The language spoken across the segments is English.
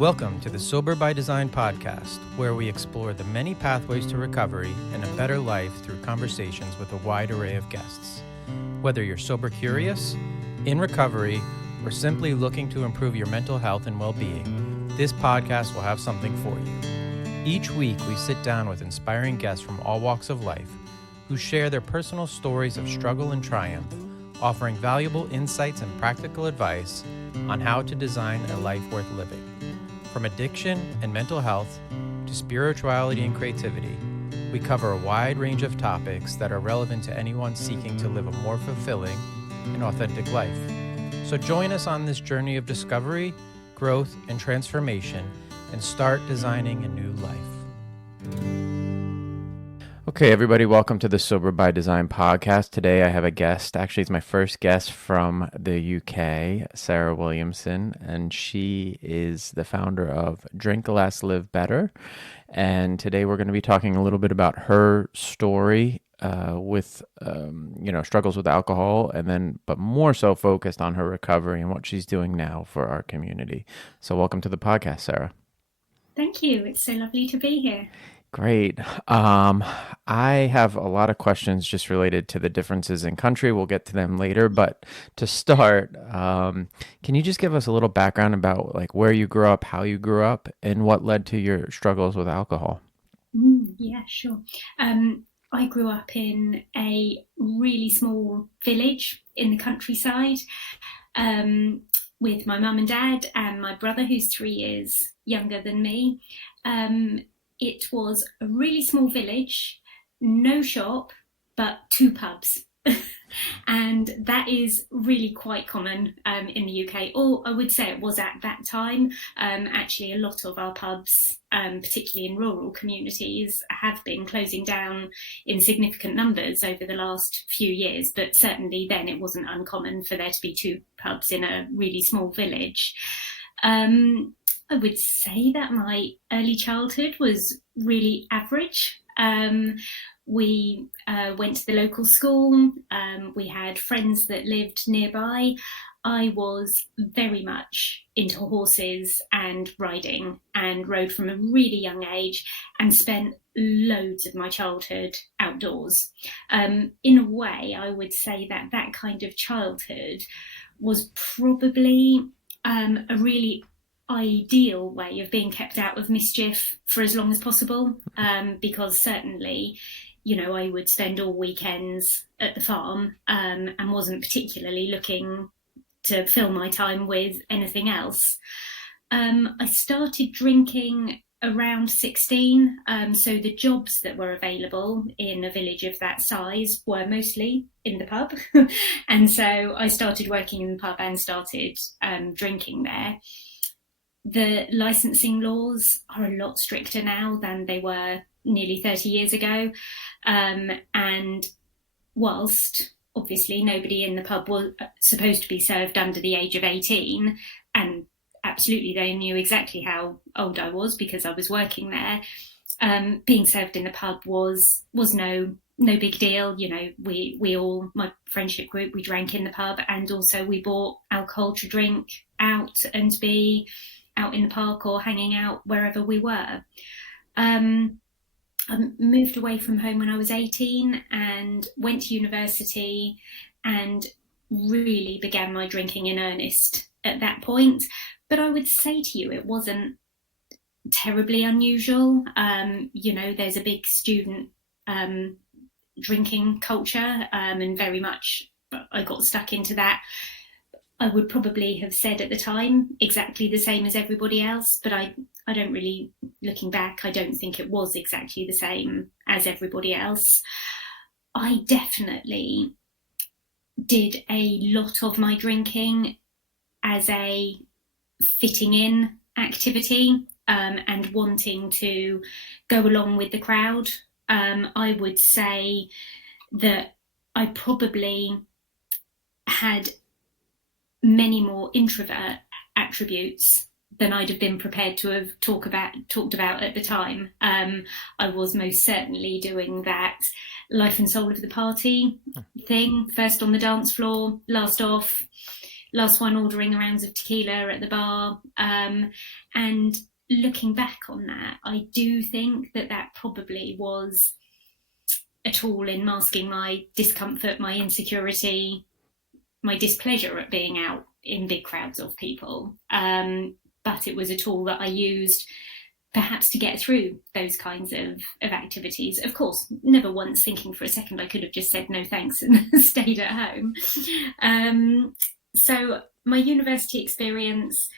Welcome to the Sober by Design podcast, where we explore the many pathways to recovery and a better life through conversations with a wide array of guests. Whether you're sober curious, in recovery, or simply looking to improve your mental health and well-being, this podcast will have something for you. Each week, we sit down with inspiring guests from all walks of life who share their personal stories of struggle and triumph, offering valuable insights and practical advice on how to design a life worth living. From addiction and mental health to spirituality and creativity, we cover a wide range of topics that are relevant to anyone seeking to live a more fulfilling and authentic life. So join us on this journey of discovery, growth, and transformation, and start designing a new life. Okay, everybody, welcome to the Sober by Design podcast. Today I have a guest. Actually, it's my first guest from the UK, Sarah Williamson, and she is the founder of Drink Less, Live Better. And today we're going to be talking a little bit about her story with struggles with alcohol, but more so focused on her recovery and what she's doing now for our community. So welcome to the podcast, Sarah. Thank you. It's so lovely to be here. Great. I have a lot of questions just related to the differences in country. We'll get to them later, but to start, can you just give us a little background about like where you grew up, how you grew up, and what led to your struggles with alcohol? Yeah, sure. I grew up in a really small village in the countryside with my mum and dad and my brother, who's 3 years younger than me. It was a really small village, no shop, but 2 pubs. And that is really quite common in the UK, or I would say it was at that time. Actually, a lot of our pubs, particularly in rural communities, have been closing down in significant numbers over the last few years, but certainly then it wasn't uncommon for there to be 2 pubs in a really small village. I would say that my early childhood was really average. We went to the local school. We had friends that lived nearby. I was very much into horses and riding and rode from a really young age and spent loads of my childhood outdoors. In a way, I would say that kind of childhood was probably a really ideal way of being kept out of mischief for as long as possible, because certainly, I would spend all weekends at the farm and wasn't particularly looking to fill my time with anything else. I started drinking around 16, so the jobs that were available in a village of that size were mostly in the pub. And so I started working in the pub and started drinking there. The licensing laws are a lot stricter now than they were nearly 30 years ago. And whilst obviously nobody in the pub was supposed to be served under the age of 18, and absolutely they knew exactly how old I was because I was working there, being served in the pub was no big deal. We all, my friendship group, we drank in the pub, and also we bought alcohol to drink out and be out in the park or hanging out wherever we were. I moved away from home when I was 18 and went to university and really began my drinking in earnest at that point. But I would say to you, it wasn't terribly unusual. There's a big student drinking culture, and very much I got stuck into that. I would probably have said at the time exactly the same as everybody else, but I don't really, looking back, I don't think it was exactly the same as everybody else. I definitely did a lot of my drinking as a fitting in activity, and wanting to go along with the crowd. I would say that I probably had many more introvert attributes than I'd have been prepared to have talked about at the time. I was most certainly doing that life and soul of the party thing, first on the dance floor, last off, last one ordering a rounds of tequila at the bar. And looking back on that, I do think that probably was a tool in masking my discomfort, my insecurity, my displeasure at being out in big crowds of people. But it was a tool that I used perhaps to get through those kinds of activities. Of course, never once thinking for a second I could have just said no thanks and stayed at home. So my university experience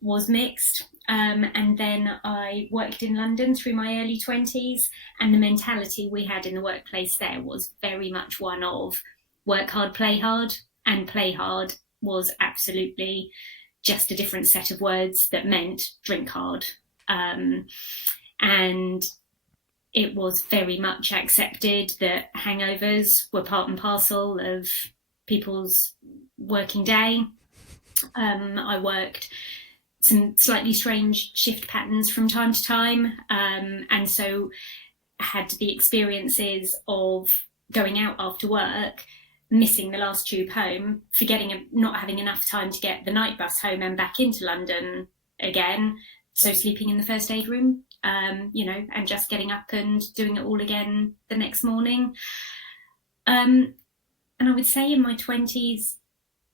was mixed. And then I worked in London through my early 20s, and the mentality we had in the workplace there was very much one of work hard, play hard, and play hard was absolutely just a different set of words that meant drink hard. And it was very much accepted that hangovers were part and parcel of people's working day. I worked some slightly strange shift patterns from time to time, and so had the experiences of going out after work, missing the last tube home, forgetting not having enough time to get the night bus home and back into London again, so sleeping in the first aid room, and just getting up and doing it all again the next morning. And I would say in my 20s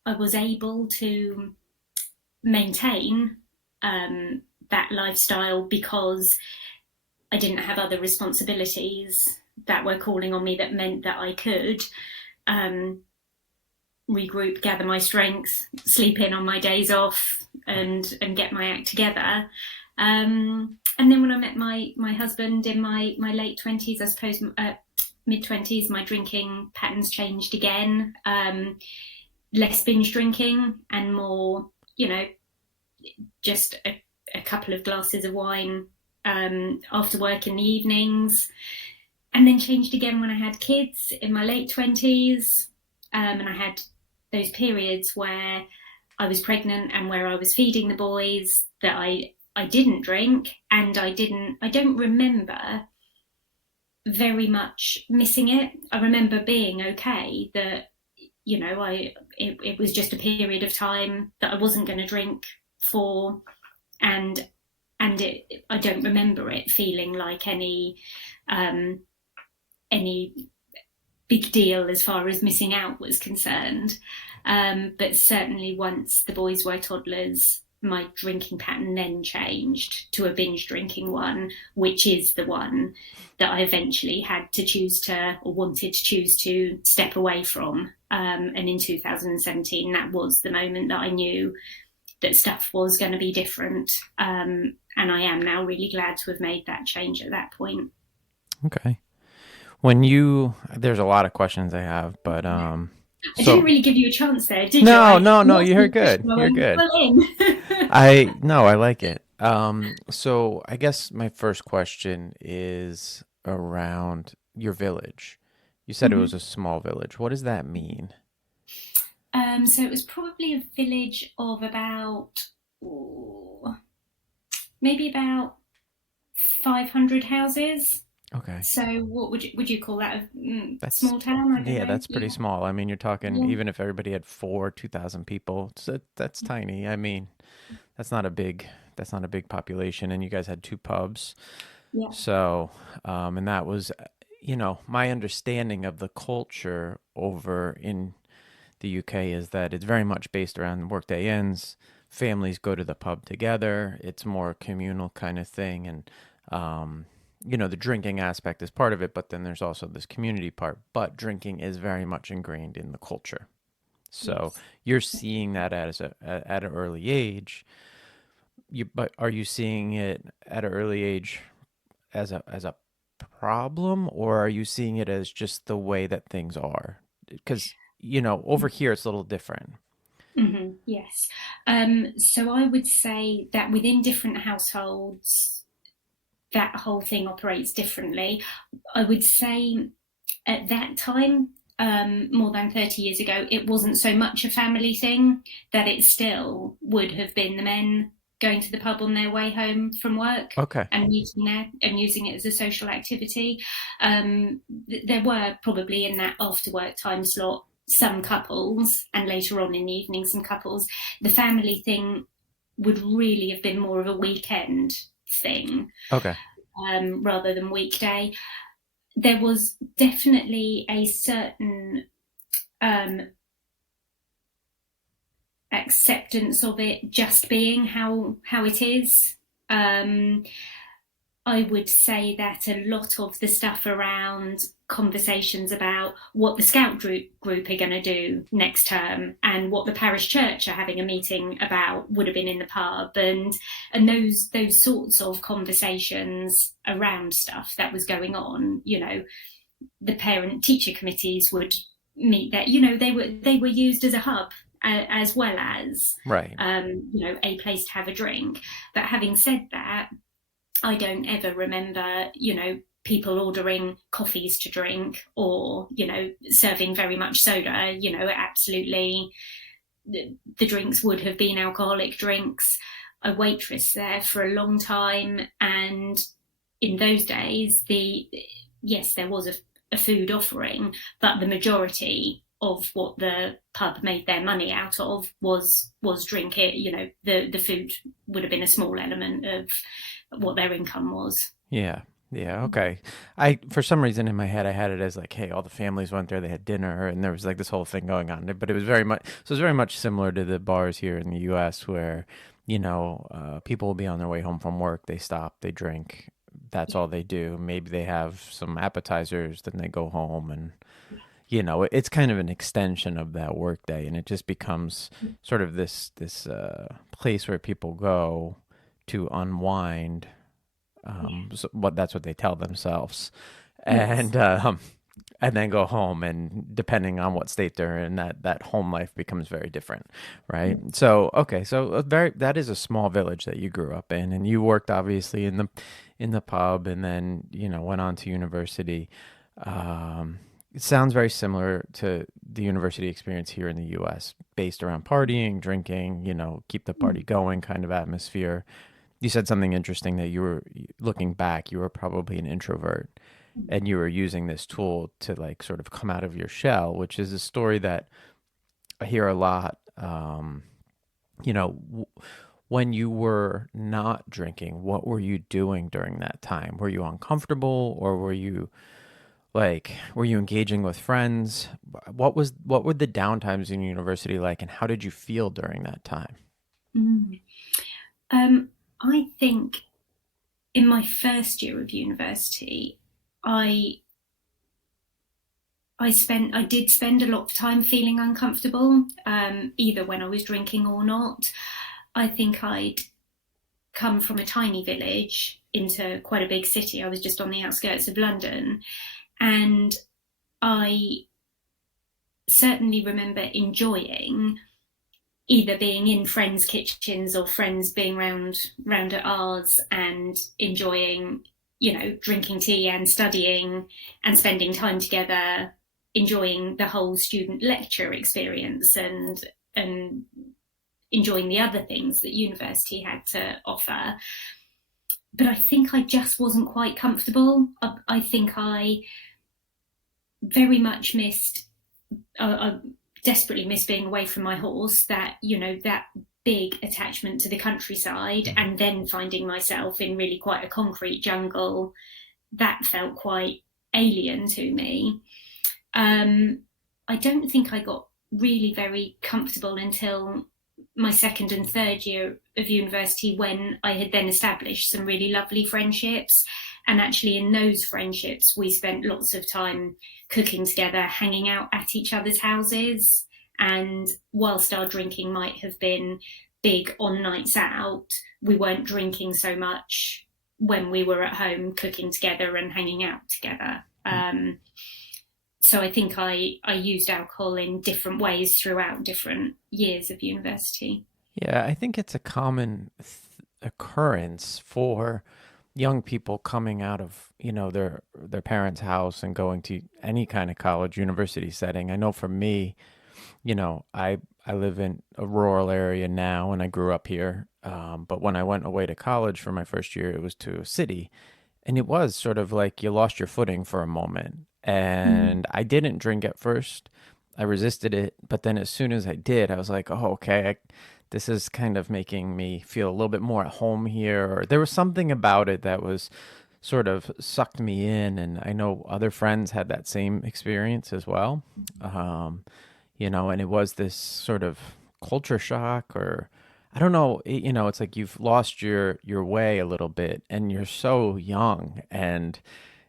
I was able to maintain that lifestyle because I didn't have other responsibilities that were calling on me that meant that I could regroup, gather my strength, sleep in on my days off and get my act together. And then when I met my husband in my late 20s, I suppose mid 20s, my drinking patterns changed again. Less binge drinking and more, just a couple of glasses of wine after work in the evenings, and then changed again when I had kids in my late 20s. And I had those periods where I was pregnant and where I was feeding the boys that I didn't drink, and I don't remember very much missing it. I remember being okay that, it was just a period of time that I wasn't going to drink for, and I don't remember it feeling like any big deal as far as missing out was concerned. But certainly once the boys were toddlers, my drinking pattern then changed to a binge drinking one, which is the one that I eventually had to choose to, or wanted to choose to, step away from. And in 2017, that was the moment that I knew that stuff was going to be different. And I am now really glad to have made that change at that point. Okay. There's a lot of questions I have, but I didn't really give you a chance there, did you? No, you're good. You're good. I like it. So I guess my first question is around your village. You said it was a small village. What does that mean? So it was probably a village of about, maybe about 500 houses. Okay. So what would you call that? A small town? That's pretty small. I mean, you're talking even if everybody had 2,000 people, that's tiny. I mean, that's not a big population, and you guys had 2 pubs. Yeah. So, and that was, my understanding of the culture over in the UK is that it's very much based around workday ends. Families go to the pub together. It's more a communal kind of thing, and the drinking aspect is part of it, but then there's also this community part. But drinking is very much ingrained in the culture. So you're seeing that at an early age. But are you seeing it at an early age as a problem, or are you seeing it as just the way that things are? Because over here it's a little different. Mm-hmm. Yes. So I would say that within different households, that whole thing operates differently. I would say at that time, more than 30 years ago, it wasn't so much a family thing, that it still would have been the men going to the pub on their way home from work, and meeting there and using it as a social activity. There were probably in that after work time slot some couples, and later on in the evening some couples, the family thing would really have been more of a weekend thing, Okay. rather than weekday. There was definitely a certain um, acceptance of it just being how it is. Um, I would say that a lot of the stuff around conversations about what the scout group are going to do next term and what the parish church are having a meeting about would have been in the pub, and those sorts of conversations around stuff that was going on. The parent teacher committees would meet there. They were used as a hub, as well as Right. a place to have a drink. But having said that, I don't ever remember, people ordering coffees to drink, or, serving very much soda. Absolutely, the drinks would have been alcoholic drinks. A waitress there for a long time, and in those days, yes, there was a food offering, but the majority of what the pub made their money out of was drink. It, the food would have been a small element of what their income was. Yeah. Yeah. Okay. I, for some reason in my head, I had it as like, hey, all the families went there, they had dinner, and there was like this whole thing going on. But it was very much, so it's very much similar to the bars here in the U.S. where, people will be on their way home from work, they stop, they drink. That's all they do. Maybe they have some appetizers, then they go home, and it's kind of an extension of that workday, and it just becomes sort of this place where people go to unwind. So that's what they tell themselves, Yes. and then go home. And depending on what state they're in, that home life becomes very different, right? So okay, so that is a small village that you grew up in, and you worked obviously in the pub, and then went on to university. It sounds very similar to the university experience here in the U.S., based around partying, drinking, keep the party going kind of atmosphere. You said something interesting that you were looking back, you were probably an introvert, and you were using this tool to like sort of come out of your shell, which is a story that I hear a lot. You know, w- when you were not drinking, what were you doing during that time? Were you uncomfortable, or were you engaging with friends? What were the downtimes in university like, and how did you feel during that time? Mm. Um, I think in my first year of university, I I did spend a lot of time feeling uncomfortable, either when I was drinking or not. I think I'd come from a tiny village into quite a big city. I was just on the outskirts of London, and I certainly remember enjoying either being in friends' kitchens or friends being round at ours and enjoying, drinking tea and studying and spending time together, enjoying the whole student lecture experience, and enjoying the other things that university had to offer. But I think I just wasn't quite comfortable. I think I very much missed. I desperately missed being away from my horse. That big attachment to the countryside, and then finding myself in really quite a concrete jungle, that felt quite alien to me. I don't think I got really very comfortable until my second and third year of university, when I had then established some really lovely friendships. And actually, in those friendships, we spent lots of time cooking together, hanging out at each other's houses. And whilst our drinking might have been big on nights out, we weren't drinking so much when we were at home cooking together and hanging out together. So I think I used alcohol in different ways throughout different years of university. Yeah, I think it's a common occurrence for young people coming out of, their parents' house and going to any kind of college, university setting. I know for me, I live in a rural area now, and I grew up here. But when I went away to college for my first year, it was to a city, and it was sort of like you lost your footing for a moment. Mm. And I didn't drink at first. I resisted it, but then as soon as I did, I was like, oh, okay, this is kind of making me feel a little bit more at home here. Or there was something about it that was sort of sucked me in. And I know other friends had that same experience as well. Um, and it was this sort of culture shock, or I don't know, it's like you've lost your way a little bit and you're so young, and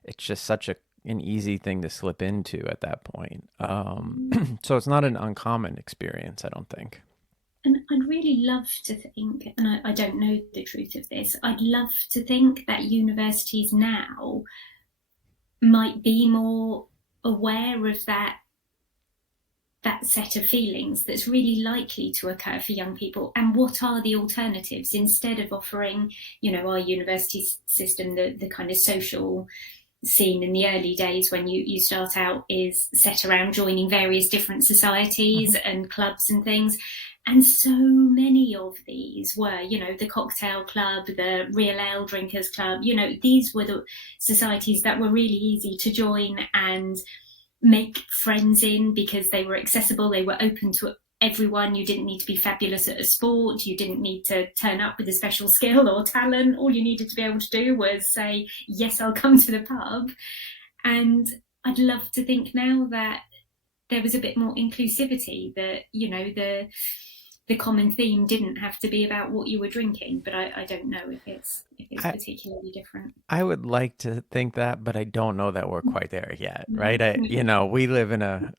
it's just such an easy thing to slip into at that point. So it's not an uncommon experience, I don't think. And I'd really love to think, and I don't know the truth of this, I'd love to think that universities now might be more aware of that set of feelings that's really likely to occur for young people, and what are the alternatives, instead of offering, our university system, the kind of social scene in the early days when you start out is set around joining various different societies and clubs and things. And so many of these were, the cocktail club, the real ale drinkers club, these were the societies that were really easy to join and make friends in, because they were accessible, they were open to everyone. You didn't need to be fabulous at a sport, you didn't need to turn up with a special skill or talent. All you needed to be able to do was say, yes, I'll come to the pub. And I'd love to think now that there was a bit more inclusivity, that the common theme didn't have to be about what you were drinking. But I don't know if it's particularly different. I would like to think that, but I don't know that we're quite there yet, right? We live in a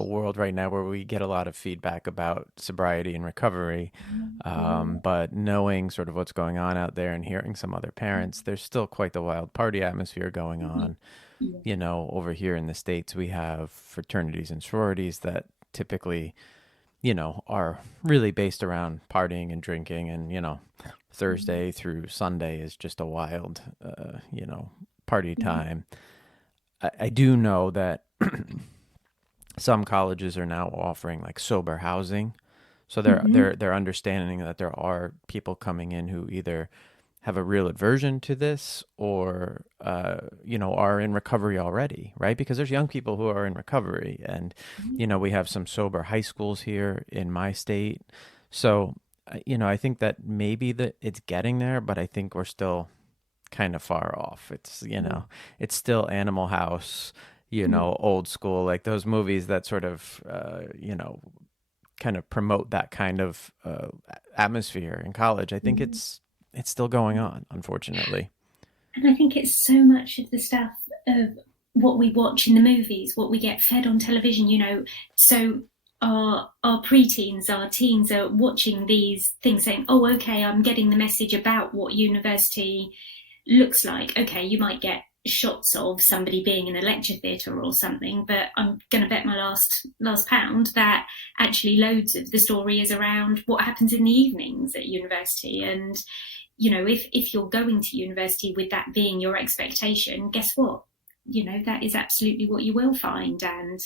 world right now where we get a lot of feedback about sobriety and recovery, but knowing sort of what's going on out there and hearing some other parents, there's still quite the wild party atmosphere going on. Over here in the States, we have fraternities and sororities that typically are really based around partying and drinking, and, Thursday through Sunday is just a wild, party time. I do know that some colleges are now offering like sober housing. So they're understanding that there are people coming in who either have a real aversion to this, or are in recovery already, right? Because there's young people who are in recovery, and we have some sober high schools here in my state. So I think that maybe that it's getting there, but I think we're still kind of far off. It's it's still Animal House, old school, like those movies that sort of kind of promote that kind of atmosphere in college. I think it's still going on, unfortunately. And I think it's so much of the stuff of what we watch in the movies, what we get fed on television, so our preteens, our teens are watching these things saying, oh, okay, I'm getting the message about what university looks like. Okay, you might get shots of somebody being in a lecture theatre or something, but I'm going to bet my last pound that actually loads of the story is around what happens in the evenings at university. And if you're going to university with that being your expectation, guess what? That is absolutely what you will find. And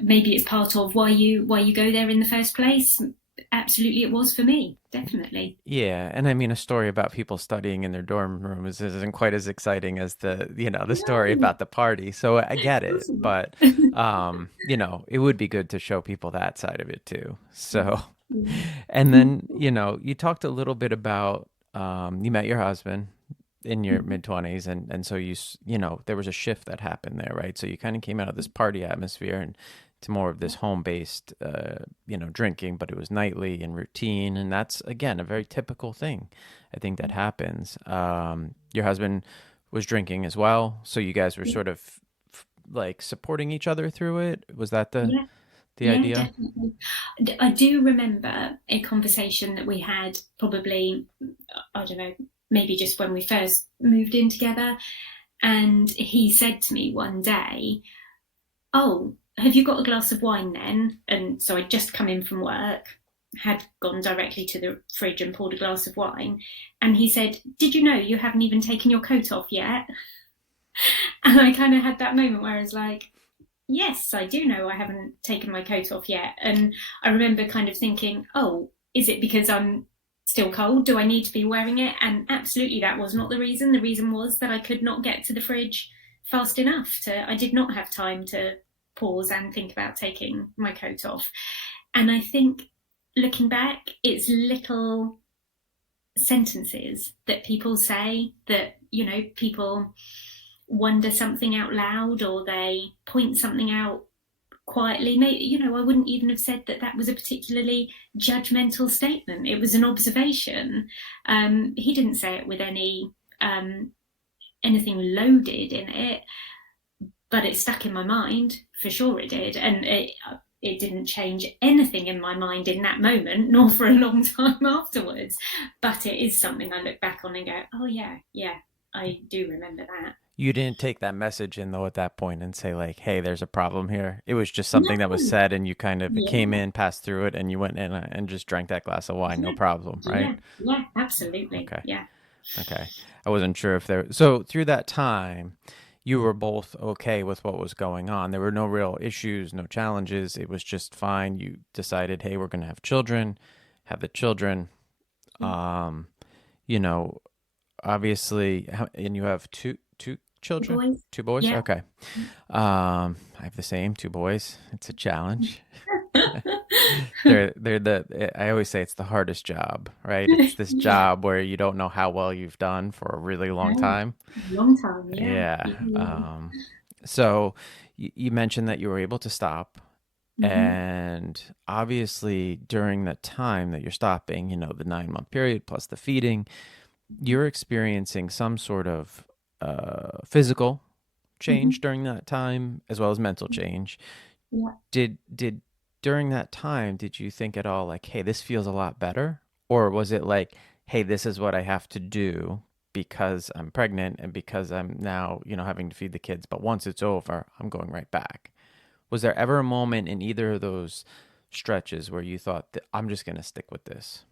maybe it's part of why you go there in the first place. Absolutely, it was for me, definitely. Yeah, and I mean, a story about people studying in their dorm rooms isn't quite as exciting as the story about the party. So I get it, but it would be good to show people that side of it too. So, and then you talked a little bit about you met your husband in your mid-20s, and so there was a shift that happened there, right? So you kind of came out of this party atmosphere and to more of this home-based drinking, but it was nightly and routine, and that's again a very typical thing I think that happens. Your husband was drinking as well, so you guys were sort of like supporting each other through it. Was that the idea? Definitely. I do remember a conversation that we had, probably, I don't know, maybe just when we first moved in together. And he said to me one day, oh, have you got a glass of wine then? And so I'd just come in from work, had gone directly to the fridge and poured a glass of wine. And he said, did you know you haven't even taken your coat off yet? And I kind of had that moment where I was like, yes, I do know I haven't taken my coat off yet. And I remember kind of thinking, oh, is it because I'm still cold? Do I need to be wearing it? And absolutely that was not the reason. The reason was that I could not get to the fridge fast enough. I did not have time to pause and think about taking my coat off. And I think looking back, it's little sentences that people say that, you know, people wonder something out loud, or they point something out quietly. Maybe, you know, I wouldn't even have said that that was a particularly judgmental statement. It was an observation. He didn't say it with anything loaded in it, but it stuck in my mind, for sure it did. And it didn't change anything in my mind in that moment, nor for a long time afterwards. But it is something I look back on and go, oh yeah, I do remember that. You didn't take that message in though at that point and say like, hey, there's a problem here. It was just something that was said, and you kind of it came in, passed through it, and you went in and just drank that glass of wine, no problem, right? Yeah, absolutely. Okay. Yeah. Okay. I wasn't sure if there. So through that time, you were both okay with what was going on. There were no real issues, no challenges. It was just fine. You decided, hey, we're going to have children, have the children. You know, obviously, and you have two children, Boys. two boys. Yeah. Okay. I have the same, two boys. It's a challenge. they're I always say it's the hardest job, right? It's this job where you don't know how well you've done for a really long time. Long time, yeah. So you mentioned that you were able to stop. And obviously during that time that you're stopping, you know, the 9-month period plus the feeding, you're experiencing some sort of physical change during that time, as well as mental change. Yeah. Did during that time, did you think at all like, hey, this feels a lot better? Or was it like, hey, this is what I have to do because I'm pregnant and because I'm now, you know, having to feed the kids, but once it's over, I'm going right back? Was there ever a moment in either of those stretches where you thought that I'm just going to stick with this?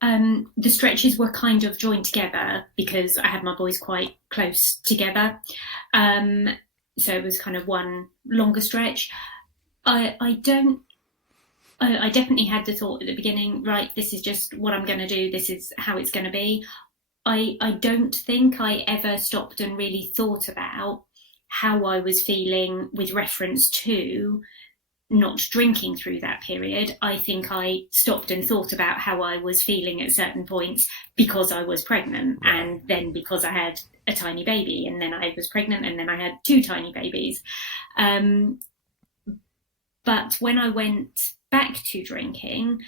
The stretches were kind of joined together because I had my boys quite close together. So it was kind of one longer stretch. I definitely had the thought at the beginning, right, this is just what I'm going to do. This is how it's going to be. I don't think I ever stopped and really thought about how I was feeling with reference to not drinking through that period. I think I stopped and thought about how I was feeling at certain points because I was pregnant, and then because I had a tiny baby, and then I was pregnant, and then I had 2 tiny babies. But when I went back to drinking,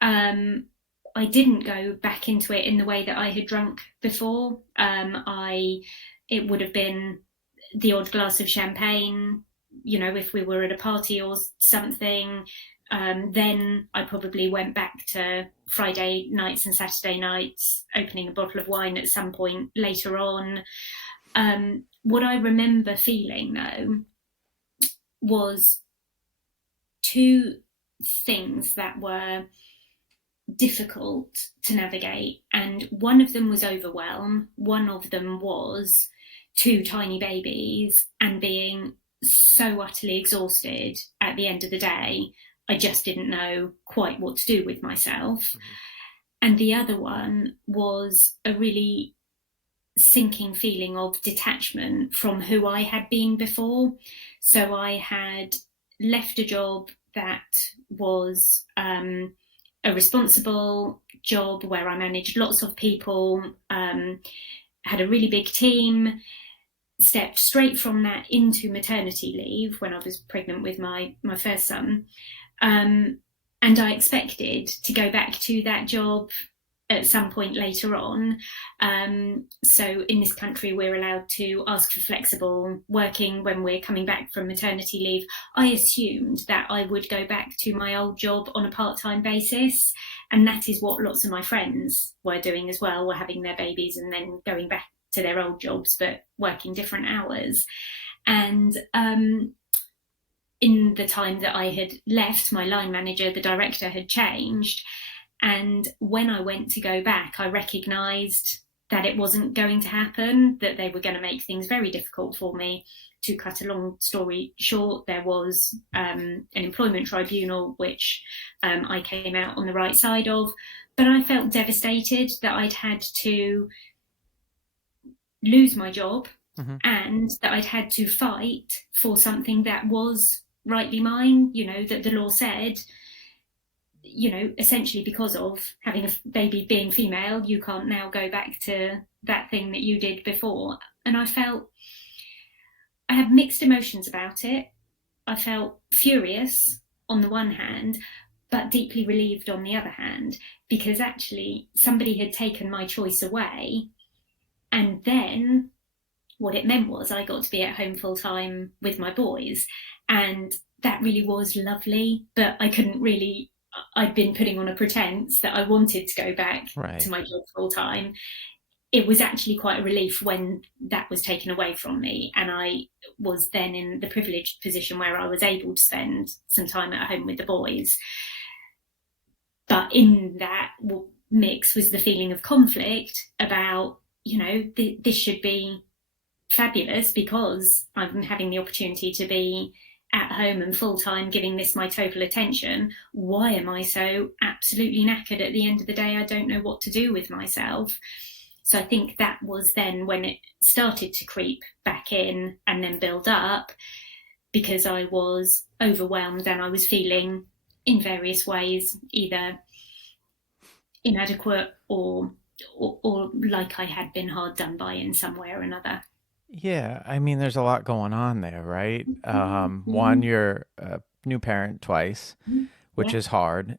I didn't go back into it in the way that I had drunk before. It would have been the odd glass of champagne, you know, if we were at a party or something. Then I probably went back to Friday nights and Saturday nights, opening a bottle of wine at some point later on. What I remember feeling, though, was 2 things that were difficult to navigate. And one of them was overwhelm. One of them was 2 tiny babies and being so utterly exhausted at the end of the day, I just didn't know quite what to do with myself. And the other one was a really sinking feeling of detachment from who I had been before. So I had left a job that was a responsible job where I managed lots of people, had a really big team, stepped straight from that into maternity leave when I was pregnant with my first son. And I expected to go back to that job at some point later on. So in this country, we're allowed to ask for flexible working when we're coming back from maternity leave. I assumed that I would go back to my old job on a part-time basis. And that is what lots of my friends were doing as well, were having their babies and then going back to their old jobs, but working different hours. And in the time that I had left, my line manager, the director, had changed. And when I went to go back, I recognised that it wasn't going to happen, that they were going to make things very difficult for me. To cut a long story short, there was an employment tribunal, which I came out on the right side of. But I felt devastated that I'd had to lose my job Mm-hmm. and that I'd had to fight for something that was rightly mine, that the law said, essentially because of having a baby being female, you can't now go back to that thing that you did before. And I had mixed emotions about it. I felt furious on the one hand, but deeply relieved on the other hand, because actually somebody had taken my choice away. And then what it meant was I got to be at home full time with my boys. And that really was lovely, but I'd been putting on a pretense that I wanted to go back to my job full time. It was actually quite a relief when that was taken away from me. And I was then in the privileged position where I was able to spend some time at home with the boys. But in that mix was the feeling of conflict about, this should be fabulous because I'm having the opportunity to be at home and full-time giving this my total attention. Why am I so absolutely knackered at the end of the day? I don't know what to do with myself. So I think that was then when it started to creep back in and then build up, because I was overwhelmed and I was feeling in various ways either inadequate or like I had been hard done by in some way or another. Yeah, I mean, there's a lot going on there, right? One, you're a new parent twice, which is hard.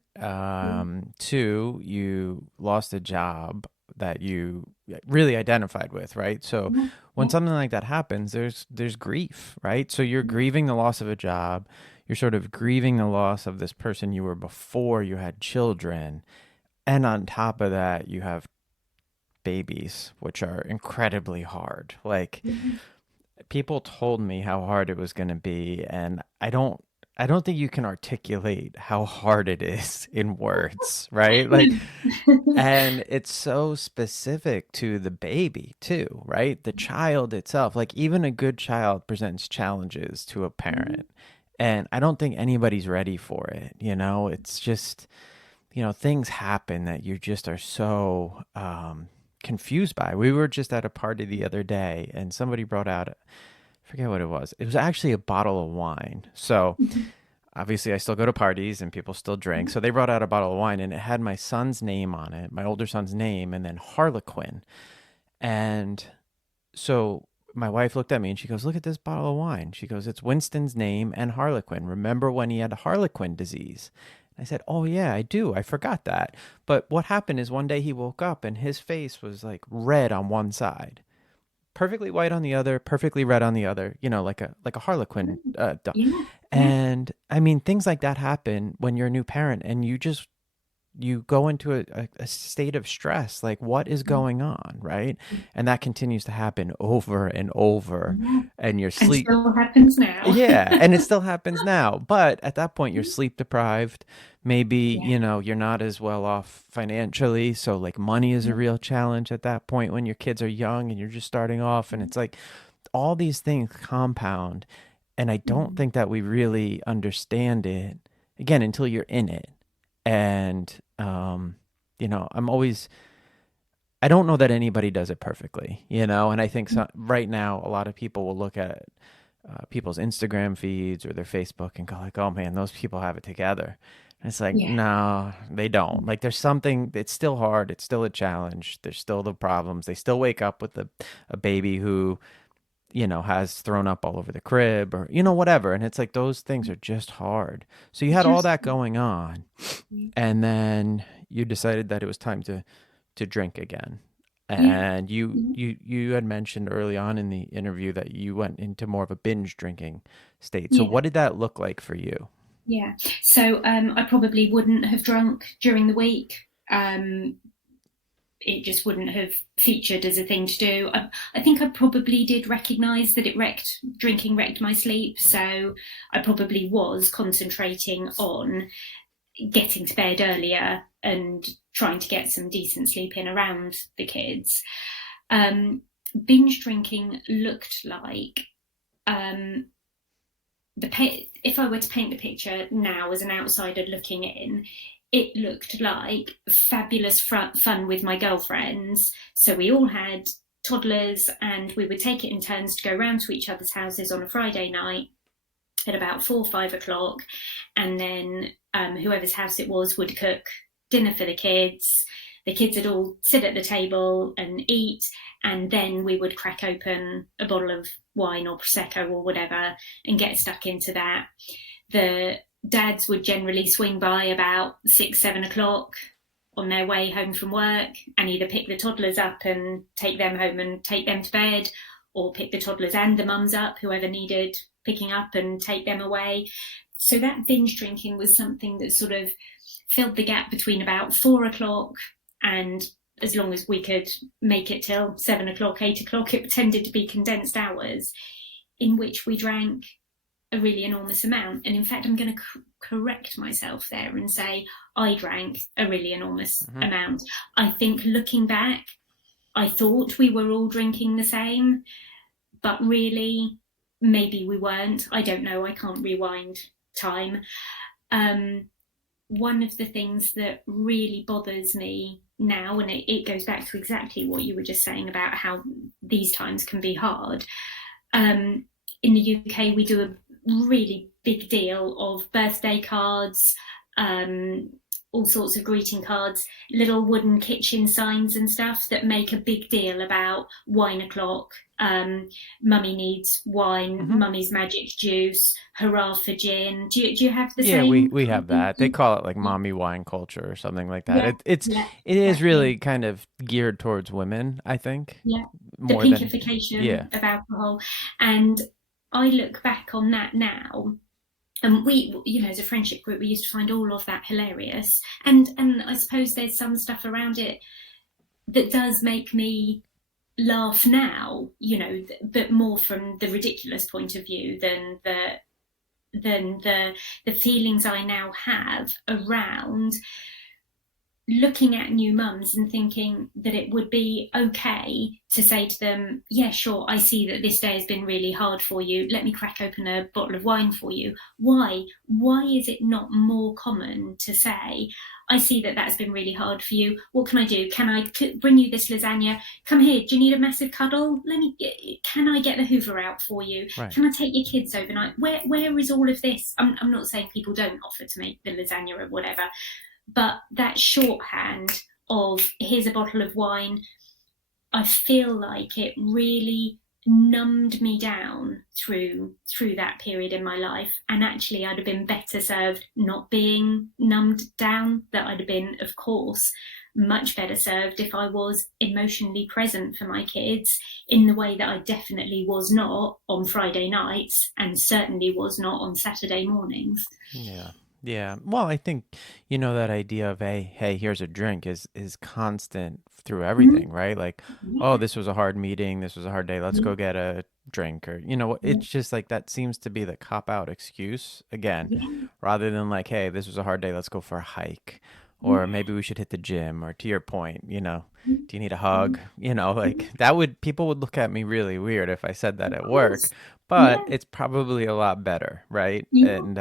Two, you lost a job that you really identified with, right? So when something like that happens, there's grief, right? So you're grieving the loss of a job. You're sort of grieving the loss of this person you were before you had children. And on top of that, you have babies, which are incredibly hard. Like people told me how hard it was going to be, and I don't think you can articulate how hard it is in words, right? Like, and it's so specific to the baby too, right? The child itself, like even a good child presents challenges to a parent, and I don't think anybody's ready for it. It's just, things happen that you just are so confused by. We were just at a party the other day and somebody brought out, I forget what it was. It was actually a bottle of wine. So obviously I still go to parties and people still drink. So they brought out a bottle of wine and it had my son's name on it, my older son's name, and then Harlequin. And so my wife looked at me and she goes, "Look at this bottle of wine." She goes, "It's Winston's name and Harlequin. Remember when he had Harlequin disease?" I said, "Oh yeah, I do. I forgot that." But what happened is one day he woke up and his face was like red on one side, perfectly white on the other, perfectly red on the other, like a Harlequin dog. And I mean, things like that happen when you're a new parent and you go into a state of stress, like what is going on, right? And that continues to happen over and over, and your sleep. It still happens now. Yeah, and it still happens now. But at that point, you're sleep deprived. Maybe, you're not as well off financially. So like money is a real challenge at that point when your kids are young and you're just starting off. And it's like all these things compound. And I don't think that we really understand it, again, until you're in it. And, I don't know that anybody does it perfectly, and I think right now a lot of people will look at people's Instagram feeds or their Facebook and go like, "Oh man, those people have it together." And it's like, no, they don't. Like there's something, it's still hard. It's still a challenge. There's still the problems. They still wake up with a baby who, has thrown up all over the crib or, whatever. And it's like, those things are just hard. So you had all that going on. And then you decided that it was time to drink again. And you had mentioned early on in the interview that you went into more of a binge drinking state. So what did that look like for you? Yeah. So I probably wouldn't have drunk during the week. It just wouldn't have featured as a thing to do. I think I probably did recognise that drinking wrecked my sleep. So I probably was concentrating on getting to bed earlier and trying to get some decent sleep in around the kids. Binge drinking looked like, if I were to paint the picture now as an outsider looking in, it looked like fabulous fun with my girlfriends. So we all had toddlers, and we would take it in turns to go round to each other's houses on a Friday night at about 4 or 5 o'clock, and then whoever's house it was would cook dinner for the kids. The kids would all sit at the table and eat, and then we would crack open a bottle of wine or Prosecco or whatever and get stuck into that. The dads would generally swing by about 6, 7 o'clock on their way home from work and either pick the toddlers up and take them home and take them to bed, or pick the toddlers and the mums up, whoever needed picking up, and take them away. So that binge drinking was something that sort of filled the gap between about 4 o'clock and as long as we could make it till 7 o'clock, 8 o'clock, it tended to be condensed hours in which we drank a really enormous amount. And in fact, I'm going to correct myself there and say I drank a really enormous amount. I think looking back, I thought we were all drinking the same, but really maybe we weren't. I don't know. I can't rewind time. One of the things that really bothers me now, and it goes back to exactly what you were just saying about how these times can be hard. In the UK, we do a really big deal of birthday cards, all sorts of greeting cards, little wooden kitchen signs and stuff that make a big deal about wine o'clock, mummy needs wine, mummy's magic juice, hurrah for gin. Do you have the same? Yeah, we have that. They call it like mommy wine culture or something like that. Yeah, it is really kind of geared towards women, I think. Yeah, more the than pinkification of alcohol. And I look back on that now, and we, as a friendship group, we used to find all of that hilarious. And I suppose there's some stuff around it that does make me laugh now, but more from the ridiculous point of view than the feelings I now have around looking at new mums and thinking that it would be okay to say to them, yeah, sure, I see that this day has been really hard for you. Let me crack open a bottle of wine for you. Why is it not more common to say, I see that that's been really hard for you. What can I do? Can I bring you this lasagna? Come here. Do you need a massive cuddle? Can I get the Hoover out for you? Right. Can I take your kids overnight? Where is all of this? I'm not saying people don't offer to make the lasagna or whatever, but that shorthand of here's a bottle of wine, I feel like it really numbed me down through that period in my life. And actually I'd have been better served not being numbed down. That I'd have been, of course, much better served if I was emotionally present for my kids in the way that I definitely was not on Friday nights, and certainly was not on Saturday mornings. Yeah. Well, I think, that idea of, hey, here's a drink is constant through everything, right? Like, oh, this was a hard meeting. This was a hard day. Let's go get a drink. Or, it's just like that seems to be the cop-out excuse again, rather than like, hey, this was a hard day. Let's go for a hike. Or maybe we should hit the gym. Or to your point, do you need a hug? Like people would look at me really weird if I said that at work, but it's probably a lot better, right? And,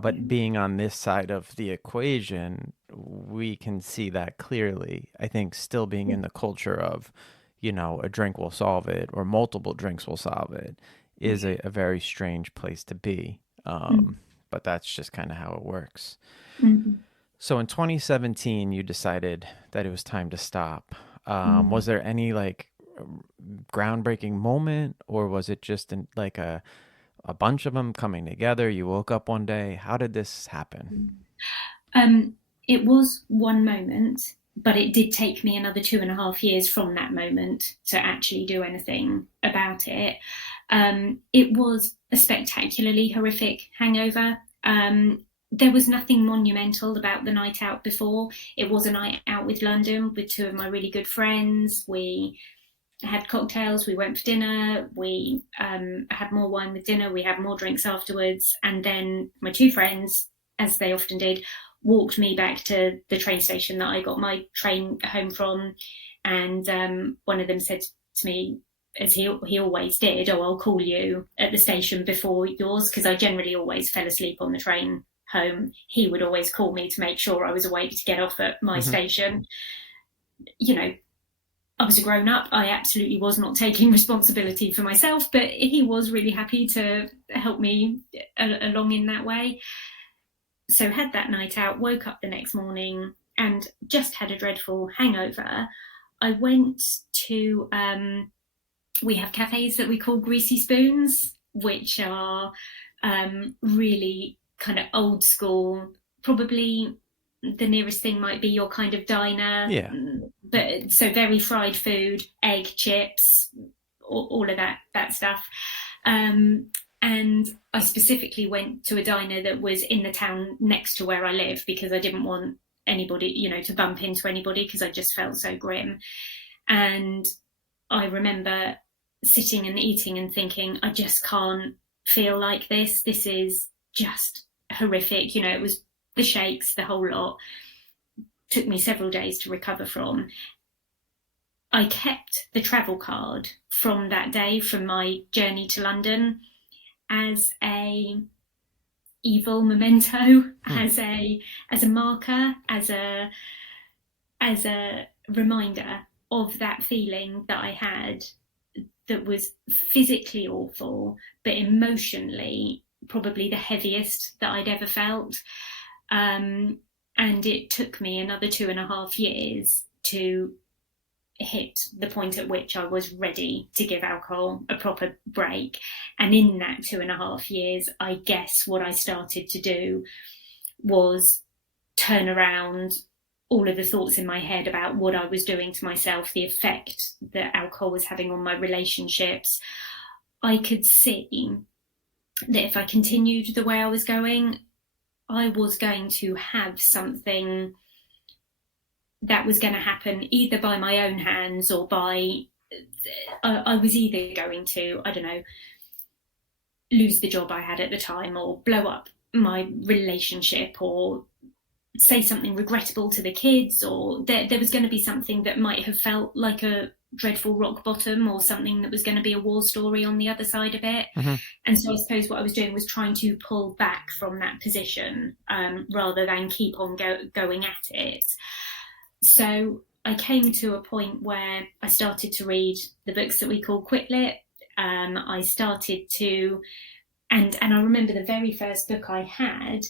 but being on this side of the equation, we can see that clearly. I think still being in the culture of, a drink will solve it or multiple drinks will solve it is a very strange place to be. But that's just kind of how it works. So in 2017, you decided that it was time to stop. Was there any like groundbreaking moment, or was it just like a bunch of them coming together? You woke up one day. How did this happen? It was one moment, but it did take me another 2.5 years from that moment to actually do anything about it. It was a spectacularly horrific hangover. There was nothing monumental about the night out before. It was a night out with London with two of my really good friends. We had cocktails, we went for dinner, we had more wine with dinner, we had more drinks afterwards, and then my two friends, as they often did, walked me back to the train station that I got my train home from, and one of them said to me, as he always did, oh, I'll call you at the station before yours, because I generally always fell asleep on the train home. He would always call me to make sure I was awake to get off at my station. I was a grown up. I absolutely was not taking responsibility for myself, but he was really happy to help me along in that way. So had that night out, woke up the next morning and just had a dreadful hangover. I went to, we have cafes that we call Greasy Spoons, which are really kind of old school. Probably the nearest thing might be your kind of diner. Yeah. But so very fried food, egg, chips, all of that stuff. And I specifically went to a diner that was in the town next to where I live because I didn't want anybody, to bump into anybody because I just felt so grim. And I remember sitting and eating and thinking, I just can't feel like this. This is just horrific. It was the shakes, the whole lot. Took me several days to recover from. I kept the travel card from that day, from my journey to London, as a evil memento, as a marker, as a reminder of that feeling that I had that was physically awful, but emotionally probably the heaviest that I'd ever felt. And it took me another 2.5 years to hit the point at which I was ready to give alcohol a proper break. And in that 2.5 years, I guess what I started to do was turn around all of the thoughts in my head about what I was doing to myself, the effect that alcohol was having on my relationships. I could see that if I continued the way I was going, I was going to have something that was going to happen either by my own hands or by, I was either going to, I don't know, lose the job I had at the time or blow up my relationship or say something regrettable to the kids, or there was going to be something that might have felt like a dreadful rock bottom or something that was going to be a war story on the other side of it. And so I suppose what I was doing was trying to pull back from that position rather than keep on going at it. So I came to a point where I started to read the books that we call Quit Lit. I started to, and I remember the very first book I had,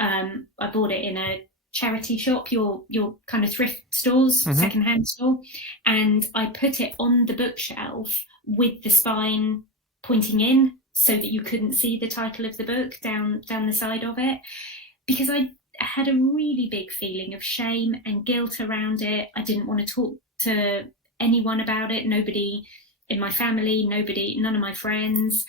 I bought it in a charity shop, your kind of thrift stores, secondhand store, and I put it on the bookshelf with the spine pointing in so that you couldn't see the title of the book down the side of it, because I had a really big feeling of shame and guilt around it. I didn't want to talk to anyone about it, nobody in my family, none of my friends.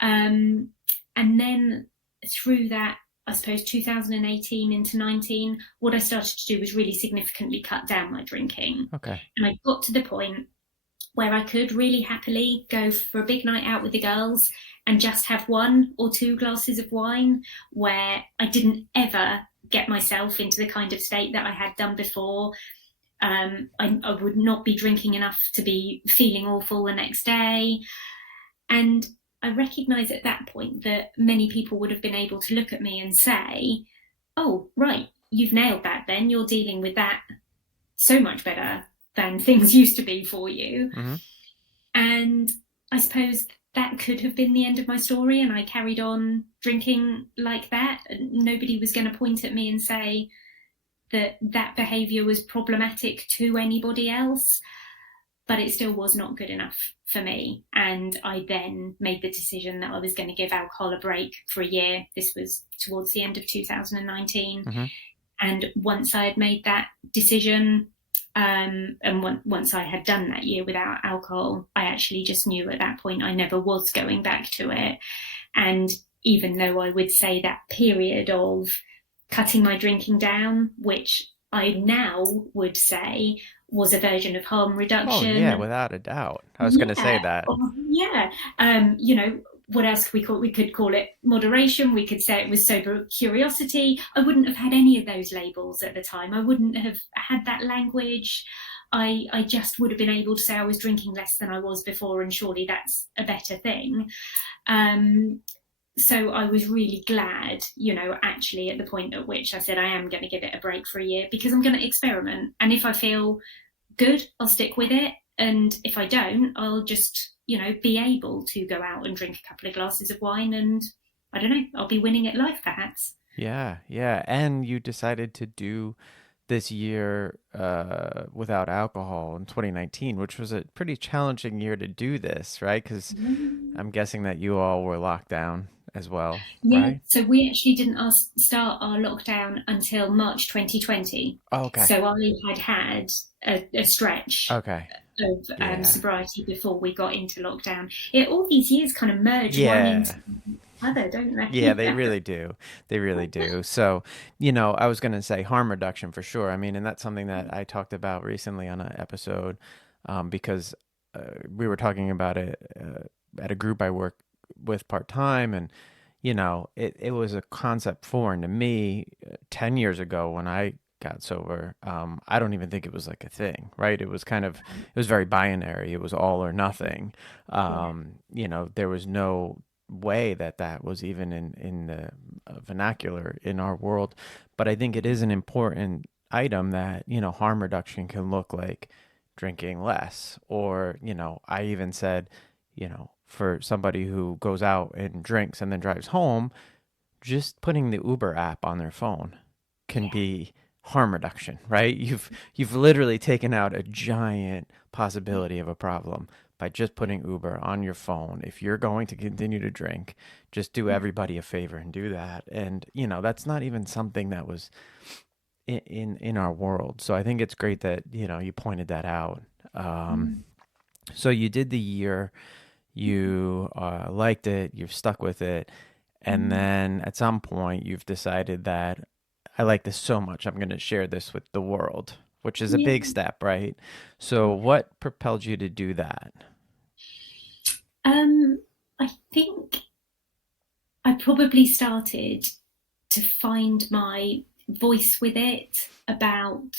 And then through that, I suppose 2018 into 19, what I started to do was really significantly cut down my drinking. Okay. And I got to the point where I could really happily go for a big night out with the girls and just have 1 or 2 glasses of wine, where I didn't ever get myself into the kind of state that I had done before. I would not be drinking enough to be feeling awful the next day. And I recognise at that point that many people would have been able to look at me and say, oh, right, you've nailed that then. You're dealing with that so much better than things used to be for you. And I suppose that could have been the end of my story, and I carried on drinking like that. Nobody was going to point at me and say that behaviour was problematic to anybody else, but it still was not good enough for me. And I then made the decision that I was going to give alcohol a break for a year. This was towards the end of 2019. And once I had made that decision, and once I had done that year without alcohol, I actually just knew at that point I never was going back to it. And even though I would say that period of cutting my drinking down, which I now would say was a version of harm reduction. Oh yeah, without a doubt. I was going to say that. What else we could call it moderation. We could say it was sober curiosity. I wouldn't have had any of those labels at the time. I wouldn't have had that language. I just would have been able to say I was drinking less than I was before, and surely that's a better thing. So I was really glad, actually at the point at which I said I am going to give it a break for a year, because I'm going to experiment. And if I feel good, I'll stick with it. And if I don't, I'll just, be able to go out and drink a couple of glasses of wine, and I don't know, I'll be winning at life perhaps. Yeah, yeah. And you decided to do this year without alcohol in 2019, which was a pretty challenging year to do this, right? Because I'm guessing that you all were locked down as well, Yeah, right? so we actually didn't start our lockdown until March 2020. Oh, okay. So I had a stretch Okay. of Yeah. sobriety before we got into lockdown. All these years kind of merge one into Yeah. the other, don't Yeah, they? they really do. They really do. So, I was going to say harm reduction for sure. I mean, and that's something that I talked about recently on an episode because we were talking about it at a group I work with part time. And, it was a concept foreign to me 10 years ago when I got sober. I don't even think it was like a thing, right? It was it was very binary. It was all or nothing. Yeah. There was no way that that was even in the vernacular in our world. But I think it is an important item that, harm reduction can look like drinking less. Or, I even said, for somebody who goes out and drinks and then drives home, just putting the Uber app on their phone can Yeah. be harm reduction, right? You've literally taken out a giant possibility of a problem by just putting Uber on your phone. If you're going to continue to drink, just do everybody a favor and do that. And that's not even something that was in our world. So I think it's great that you pointed that out. Mm. So you did the year, you liked it, you've stuck with it, and Mm. then at some point you've decided that I like this so much, I'm going to share this with the world, which is a Yeah. big step, right? So what propelled you to do that? I think I probably started to find my voice with it about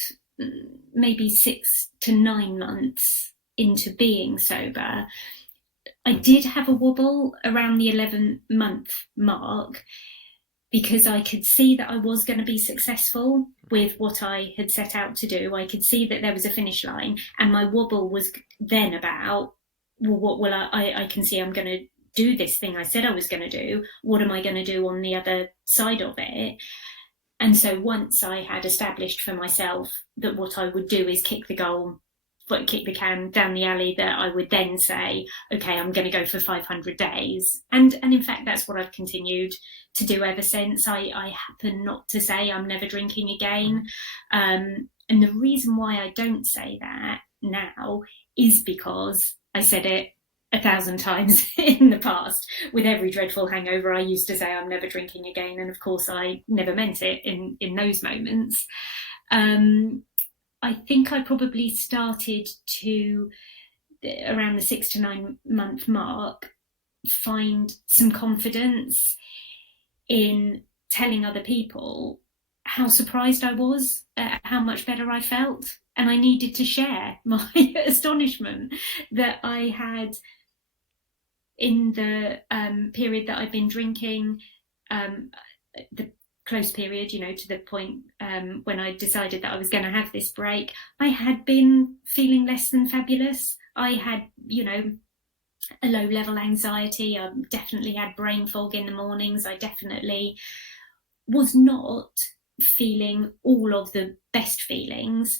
maybe 6 to 9 months into being sober. I did have a wobble around the 11-month mark because I could see that I was going to be successful with what I had set out to do. I could see that there was a finish line, and my wobble was then about, well, what will I can see I'm going to do this thing I said I was going to do. What am I going to do on the other side of it? And so once I had established for myself that what I would do is kick the can down the alley, that I would then say, okay, I'm going to go for 500 days. And in fact, that's what I've continued to do ever since. I happen not to say I'm never drinking again. And the reason why I don't say that now is because I said it 1,000 times in the past. With every dreadful hangover, I used to say I'm never drinking again, and of course I never meant it in those moments. I think I probably started to, around the 6 to 9 month mark, find some confidence in telling other people how surprised I was at how much better I felt. And I needed to share my astonishment that I had in the period that I'd been drinking, the close period, to the point when I decided that I was going to have this break, I had been feeling less than fabulous. I had, a low level anxiety. I definitely had brain fog in the mornings. I definitely was not feeling all of the best feelings.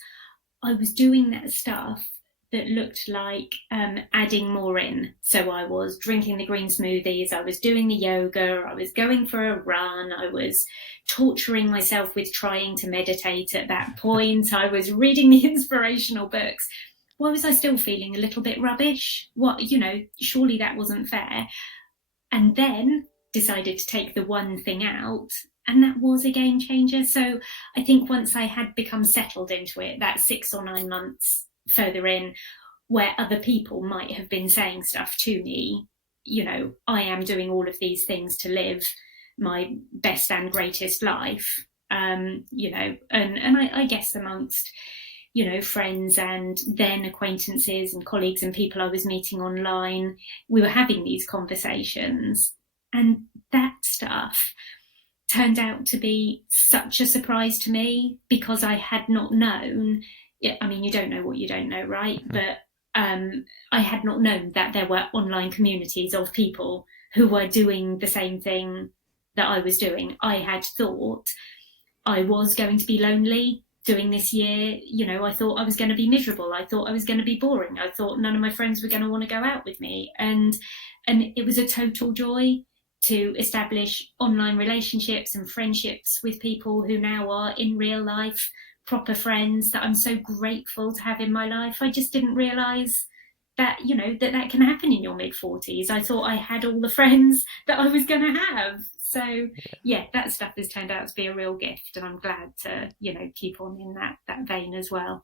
I was doing that stuff that looked like adding more in. So I was drinking the green smoothies, I was doing the yoga, I was going for a run, I was torturing myself with trying to meditate at that point, I was reading the inspirational books. Why was I still feeling a little bit rubbish? Surely that wasn't fair. And then decided to take the one thing out, and that was a game changer. So I think once I had become settled into it, that 6 or 9 months further in, where other people might have been saying stuff to me, I am doing all of these things to live my best and greatest life, and I guess amongst friends and then acquaintances and colleagues and people I was meeting online, we were having these conversations, and that stuff turned out to be such a surprise to me because I had not known, yeah, I mean, you don't know what you don't know, right? But I had not known that there were online communities of people who were doing the same thing that I was doing. I had thought I was going to be lonely doing this year. You know, I thought I was going to be miserable. I thought I was going to be boring. I thought none of my friends were going to want to go out with me. And it was a total joy to establish online relationships and friendships with people who now are in real life proper friends that I'm so grateful to have in my life. I just didn't realize that, you know, that can happen in your mid 40s. I thought I had all the friends that I was going to have. So yeah, that stuff has turned out to be a real gift, and I'm glad to, you know, keep on in that vein as well.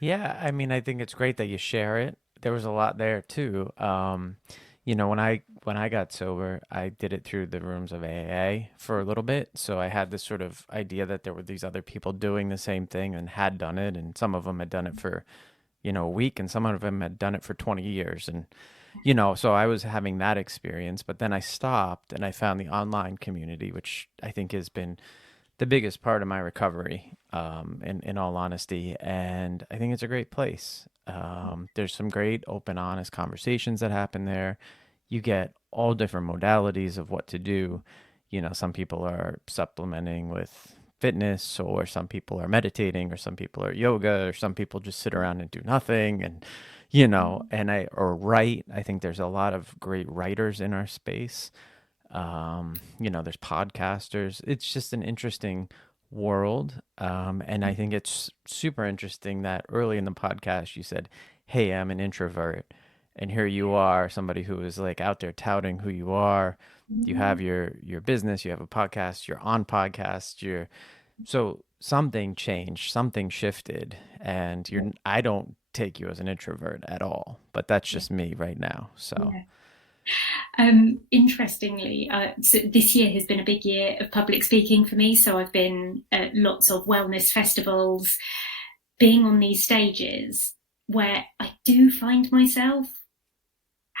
Yeah, I mean, I think it's great that you share it. There was a lot there too. When I got sober, I did it through the rooms of AA for a little bit. So I had this sort of idea that there were these other people doing the same thing and had done it, and some of them had done it for, a week, and some of them had done it for 20 years. And so I was having that experience, but then I stopped and I found the online community, which I think has been the biggest part of my recovery, in all honesty. And I think it's a great place. There's some great, open, honest conversations that happen there. You get all different modalities of what to do. Some people are supplementing with fitness, or some people are meditating, or some people are yoga, or some people just sit around and do nothing. And, or write. I think there's a lot of great writers in our space. There's podcasters. It's just an interesting world. And I think it's super interesting that early in the podcast you said, "Hey, I'm an introvert." And here you are, somebody who is like out there touting who you are. You have your business, you have a podcast, you're on podcast, so something changed, something shifted, and I don't take you as an introvert at all, but that's just me right now. So Yeah. Interestingly, so this year has been a big year of public speaking for me. So I've been at lots of wellness festivals, being on these stages where I do find myself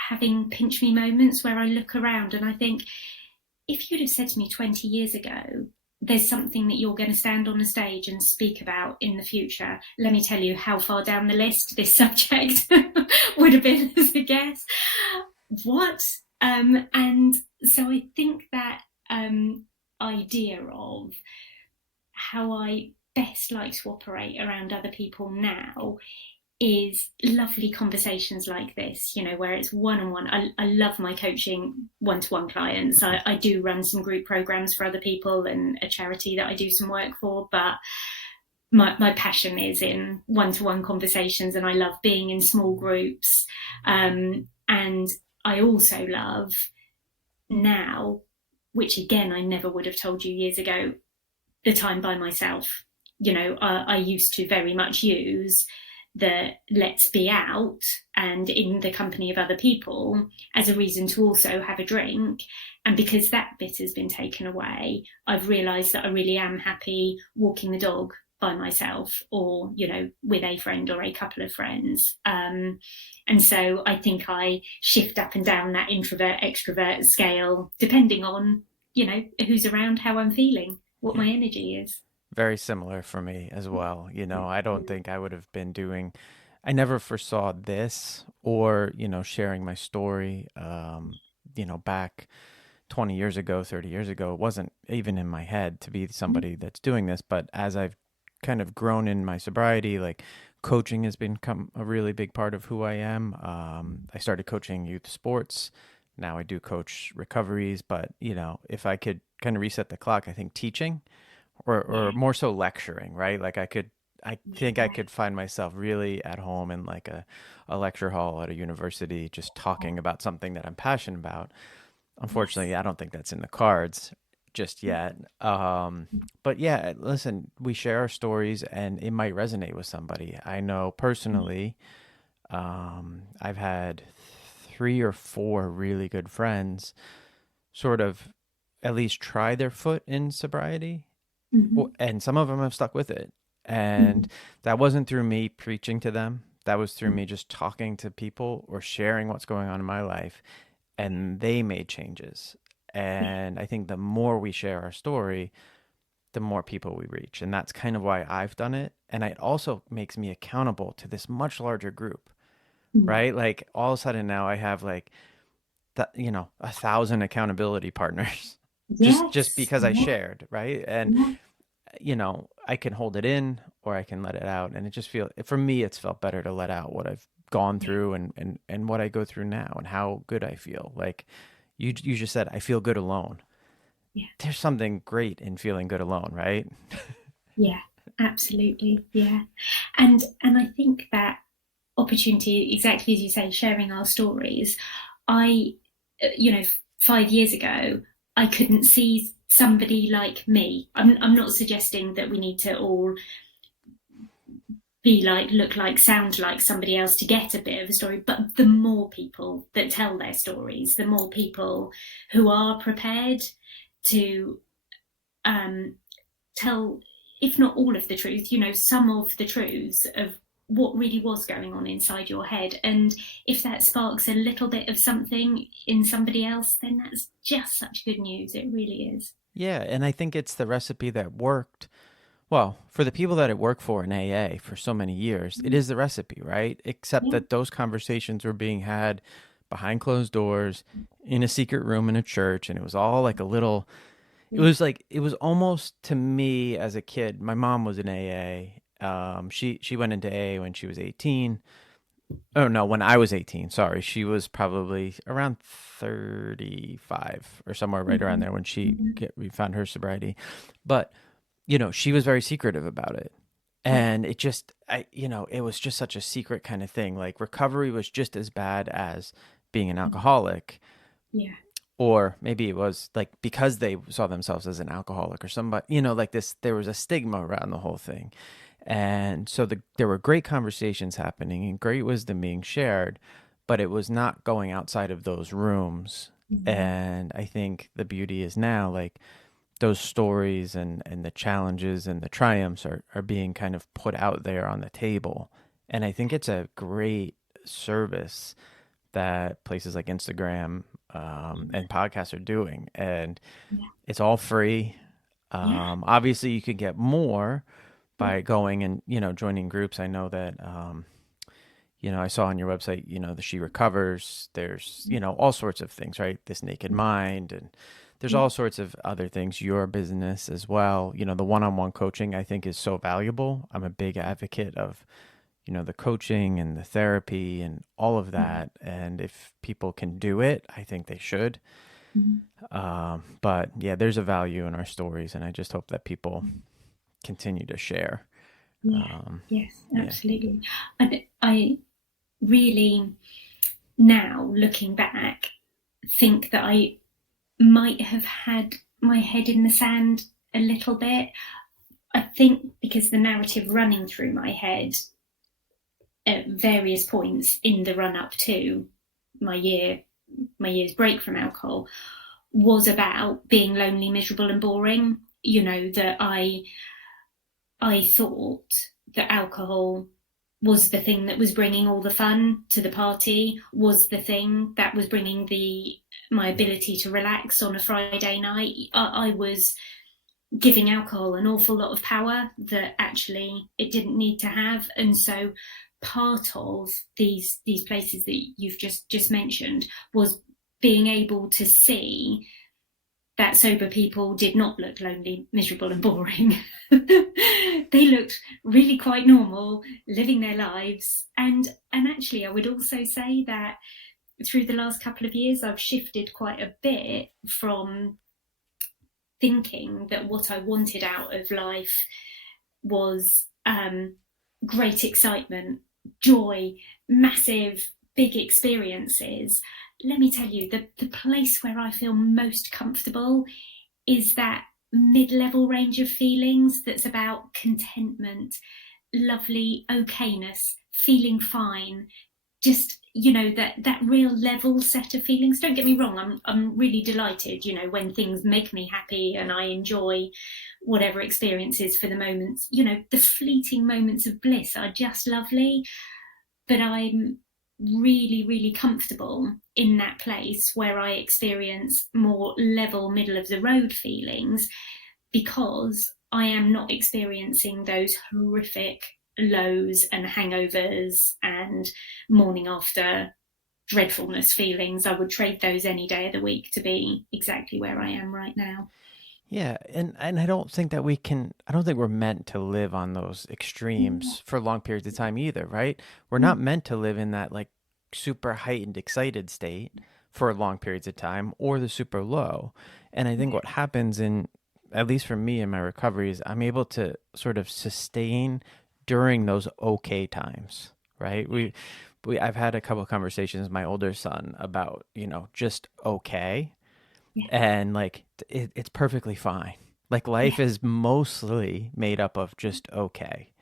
having pinch me moments where I look around and I think, if you'd have said to me 20 years ago, there's something that you're going to stand on a stage and speak about in the future, let me tell you how far down the list this subject would have been as a guess. What? And so I think that idea of how I best like to operate around other people now is lovely conversations like this, you know, where it's one-on-one. I love my coaching one-to-one clients. I do run some group programs for other people and a charity that I do some work for, but my passion is in one-to-one conversations, and I love being in small groups. And I also love now, which again, I never would have told you years ago, the time by myself. You know, I used to very much use the let's be out and in the company of other people as a reason to also have a drink. And because that bit has been taken away, I've realised that I really am happy walking the dog by myself, or, you know, with a friend or a couple of friends. And so I think I shift up and down that introvert extrovert scale depending on, you know, who's around, how I'm feeling, what my energy is. very similar for me as well. I don't think I would have been I never foresaw this, or, sharing my story, back 20 years ago, 30 years ago. It wasn't even in my head to be somebody that's doing this. But as I've kind of grown in my sobriety, like, coaching has become a really big part of who I am. I started coaching youth sports. Now I do coach recoveries, but, if I could kind of reset the clock, I think teaching, or more so lecturing, right? Like, I think I could find myself really at home in like a lecture hall at a university, just talking about something that I'm passionate about. Unfortunately, I don't think that's in the cards just yet. But yeah, listen, we share our stories and it might resonate with somebody. I know personally, I've had 3 or 4 really good friends sort of at least try their foot in sobriety, Mm-hmm. and some of them have stuck with it. And that wasn't through me preaching to them. That was through me just talking to people or sharing what's going on in my life, and they made changes. And I think the more we share our story, the more people we reach. And that's kind of why I've done it. And it also makes me accountable to this much larger group, Mm. right? Like all of a sudden now I have like that, 1,000 accountability partners just Yes. because I Yeah. shared, right? And Yeah. I can hold it in or I can let it out. And it just for me, it's felt better to let out what I've gone Yeah. through and what I go through now and how good I feel. Like you just said, I feel good alone. Yeah. There's something great in feeling good alone, right? Yeah. Absolutely. Yeah. And I think that opportunity, exactly as you say, sharing our stories. I, 5 years ago, I couldn't see somebody like me. I'm not suggesting that we need to all be like, look like, sound like somebody else to get a bit of a story. But the more people that tell their stories, the more people who are prepared to um, tell, if not all of the truth, some of the truths of what really was going on inside your head. And if that sparks a little bit of something in somebody else, then that's just such good news. It really is. Yeah. And I think it's the recipe that worked. Well, for the people that it worked for in AA for so many years, it is the recipe, right? Except Yeah. that those conversations were being had behind closed doors in a secret room in a church. And it was all like a little, it Yeah. was like, it was almost to me as a kid. My mom was in AA. She went into AA when she was 18. Oh, no, when I was 18. Sorry. She was probably around 35 or somewhere right around Mm-hmm. there when Mm-hmm. we found her sobriety. But she was very secretive about it. Yeah. And it was just such a secret kind of thing. Like recovery was just as bad as being an alcoholic, Yeah. or maybe it was like because they saw themselves as an alcoholic or somebody, like this, there was a stigma around the whole thing. And so there were great conversations happening and great wisdom being shared, but it was not going outside of those rooms. Mm-hmm. And I think the beauty is now like those stories and the challenges and the triumphs are being kind of put out there on the table. And I think it's a great service that places like Instagram and podcasts are doing. And Yeah. it's all free. Yeah. Obviously, you could get more Yeah. by going and, joining groups. I know that, I saw on your website, the She Recovers, there's, all sorts of things, right? This Naked Mind, and there's Yeah. all sorts of other things, your business as well. The one-on-one coaching I think is so valuable. I'm a big advocate of, the coaching and the therapy and all of Yeah. that. And if people can do it, I think they should. Mm-hmm. But yeah, there's a value in our stories, and I just hope that people continue to share. Yeah. Um, Yes, yeah. absolutely. I really, now looking back, think that I might have had my head in the sand a little bit. I think because the narrative running through my head at various points in the run up to my year's break from alcohol was about being lonely, miserable, and boring. That I thought that alcohol was the thing that was bringing all the fun to the party, was the thing that was bringing my ability to relax on a Friday night. I was giving alcohol an awful lot of power that actually it didn't need to have. And so part of these places that you've just mentioned was being able to see that sober people did not look lonely, miserable, and boring. They looked really quite normal, living their lives. And actually, I would also say that through the last couple of years, I've shifted quite a bit from thinking that what I wanted out of life was great excitement, joy, massive, big experiences. Let me tell you, the place where I feel most comfortable is that mid-level range of feelings that's about contentment, lovely okayness, feeling fine, just that real level set of feelings. Don't get me wrong, I'm really delighted when things make me happy and I enjoy whatever experiences for the moments. The fleeting moments of bliss are just lovely, but I'm really, really comfortable in that place where I experience more level, middle of the road feelings, because I am not experiencing those horrific lows and hangovers and morning after dreadfulness feelings. I would trade those any day of the week to be exactly where I am right now. Yeah, and I don't think that we can. I don't think we're meant to live on those extremes for long periods of time either, right? We're not meant to live in that like super heightened, excited state for long periods of time or the super low. And I think what happens in, at least for me in my recovery, is I'm able to sort of sustain during those okay times, right? I've had a couple of conversations with my older son about, just okay. Yeah, And like it's perfectly fine. Like life yeah, is mostly made up of just okay,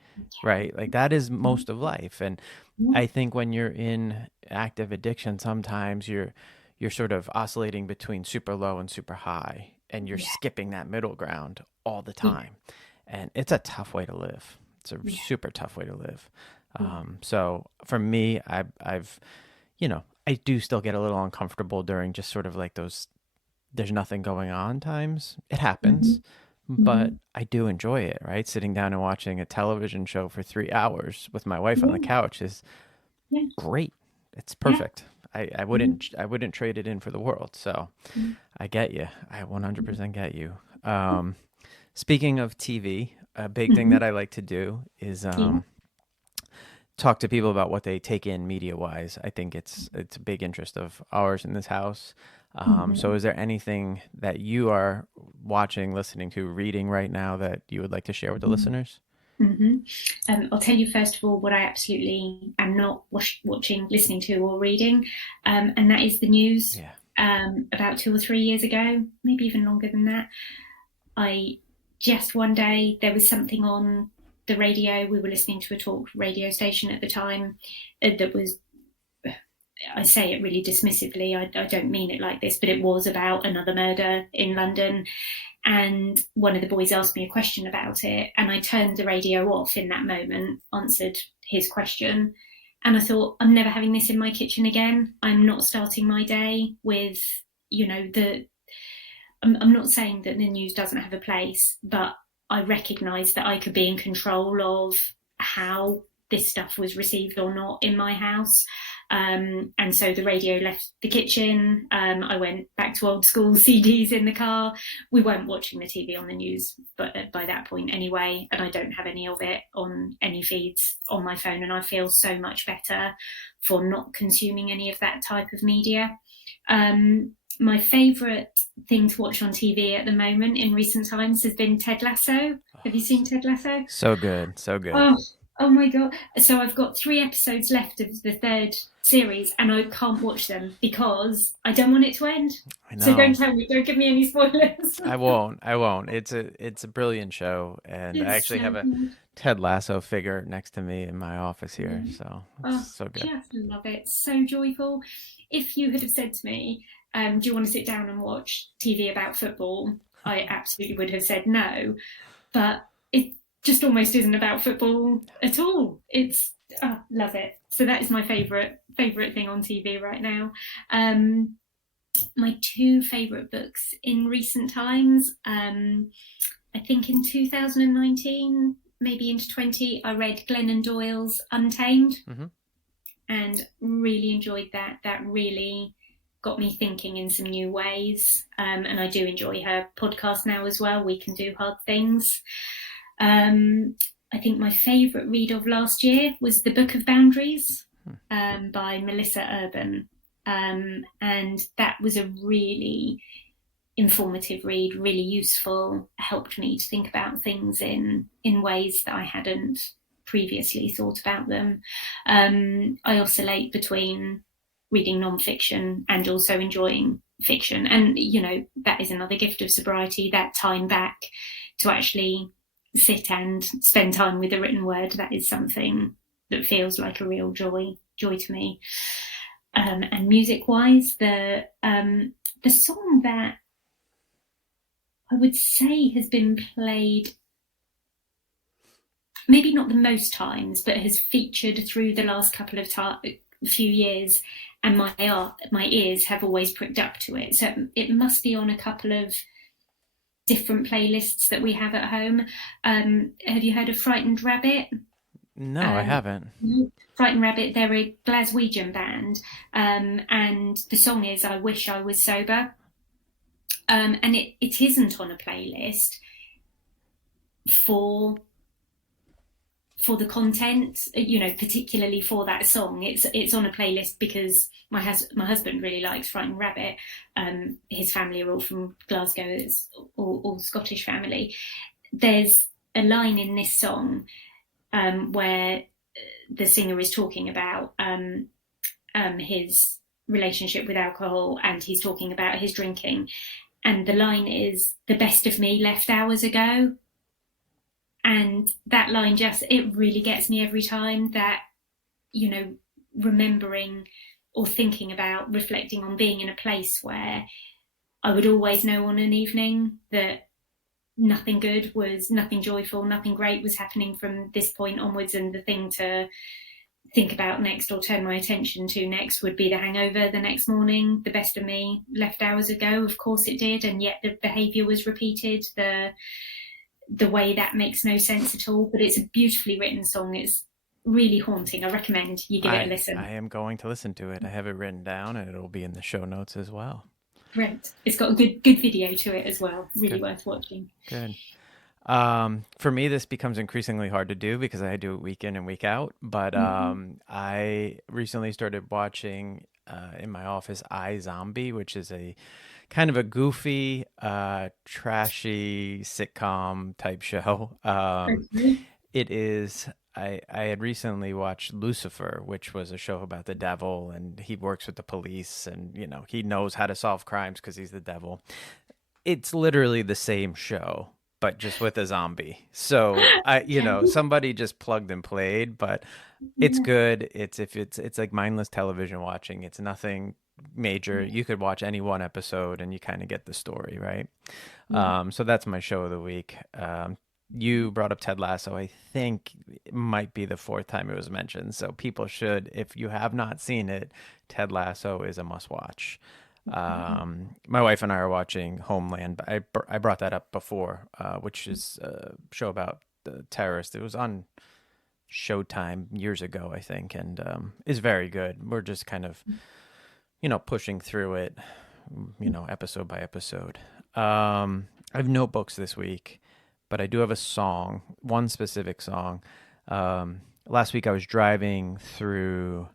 right? Like that is most of life. And yeah, I think when you're in active addiction, sometimes you're sort of oscillating between super low and super high, and you're yeah, skipping that middle ground all the yeah, time. And it's a tough way to live. It's a yeah, super tough way to live. yeah, So for me, I've I do still get a little uncomfortable during just sort of like those there's nothing going on times. It happens, mhm, but mhm, I do enjoy it, right? Sitting down and watching a television show for 3 hours with my wife on the yeah, couch is yeah, great. It's yeah, perfect. I mhm, wouldn't trade it in for the world. So mhm, I get you. I mhm, 100% get you. Speaking of TV, a big thing mhm, that I like to do is yeah, talk to people about what they take in media wise. I think it's a big interest of ours in this house. So mhm. is there anything that you are watching, listening to, reading right now that you would like to share with the listeners? Mm-hmm. I'll tell you first of all what I absolutely am not watching, listening to, or reading, and that is the news. Yeah. About 2 or 3 years ago, maybe even longer than that, I just one day there was something on the radio. We were listening to a talk radio station at the time that was. I say it really dismissively. I don't mean it like this, but it was about another murder in London, and one of the boys asked me a question about it, and I turned the radio off in that moment, answered his question, and I thought, I'm never having this in my kitchen again. I'm not starting my day with, the. I'm not saying that the news doesn't have a place, but I recognise that I could be in control of how this stuff was received or not in my house. And so the radio left the kitchen. I went back to old school CDs in the car. We weren't watching the TV on the news, but by that point anyway, and I don't have any of it on any feeds on my phone. And I feel so much better for not consuming any of that type of media. My favourite thing to watch on TV at the moment in recent times has been Ted Lasso. Have you seen Ted Lasso? So good. So good. Oh, oh my God. So I've got 3 episodes left of the third series and I can't watch them because I don't want it to end. I So know. don't give me any spoilers. I won't. I won't. It's a brilliant show, and I It's actually so have a good. Ted Lasso figure next to me in my office here, Yeah. so it's Oh, so good. just love it. So joyful. If you had have said to me, do you want to sit down and watch TV about football? I absolutely would have said no. But it just almost isn't about football at all. It's love it. So that is my favourite thing on TV right now. My 2 favourite books in recent times. I think in 2019, maybe into 20, I read Glennon Doyle's Untamed Hmm. and really enjoyed that. That really got me thinking in some new ways. And I do enjoy her podcast now as well. We Can Do Hard Things. I think my favourite read of last year was The Book of Boundaries by Melissa Urban. And that was a really informative read, really useful, helped me to think about things in ways that I hadn't previously thought about them. I oscillate between reading non-fiction and also enjoying fiction. And, that is another gift of sobriety, that time back to actually sit and spend time with the written word. That is something that feels like a real joy to me. And music-wise, the song that I would say has been played maybe not the most times, but has featured through the last couple of few years, and my ears have always pricked up to it. So it must be on a couple of different playlists that we have at home. Have you heard of Frightened Rabbit? No, I haven't. Frightened Rabbit, they're a Glaswegian band, and the song is I Wish I Was Sober. And it isn't on a playlist for the content, particularly for that song. It's on a playlist because my husband really likes Frightened Rabbit. His family are all from Glasgow. It's all Scottish family. There's a line in this song where the singer is talking about his relationship with alcohol, and he's talking about his drinking. And the line is, "The best of me left hours ago." And that line it really gets me every time, that, remembering or thinking about, reflecting on being in a place where I would always know on an evening that nothing joyful, nothing great was happening from this point onwards. And the thing to think about next, or turn my attention to next, would be the hangover the next morning. The best of me left hours ago. Of course it did. And yet the behaviour was repeated. The way that makes no sense at all, but it's a beautifully written song. It's really haunting. I recommend you give it a listen. I am going to listen to it. I have it written down, and it'll be in the show notes as well. Great. It's got a good video to it as well. Really worth watching. Good. For me, this becomes increasingly hard to do because I do it week in and week out. But I recently started watching in my office iZombie, which is a kind of a goofy, trashy sitcom type show. It is. I had recently watched Lucifer, which was a show about the devil, and he works with the police, and he knows how to solve crimes because he's the devil. It's literally the same show, but just with a zombie. So somebody just plugged and played, but it's good. It's like mindless television watching. It's nothing major. You could watch any one episode and you kind of get the story, right? So that's my show of the week. You brought up Ted Lasso. I think it might be the fourth time it was mentioned. So people should, if you have not seen it, Ted Lasso is a must watch. My wife and I are watching Homeland. I brought that up before, which is a show about the terrorist. It was on Showtime years ago, I think, and is very good. We're just kind of pushing through it, episode by episode. I have no books this week, but I do have a song, one specific song. Last week I was driving through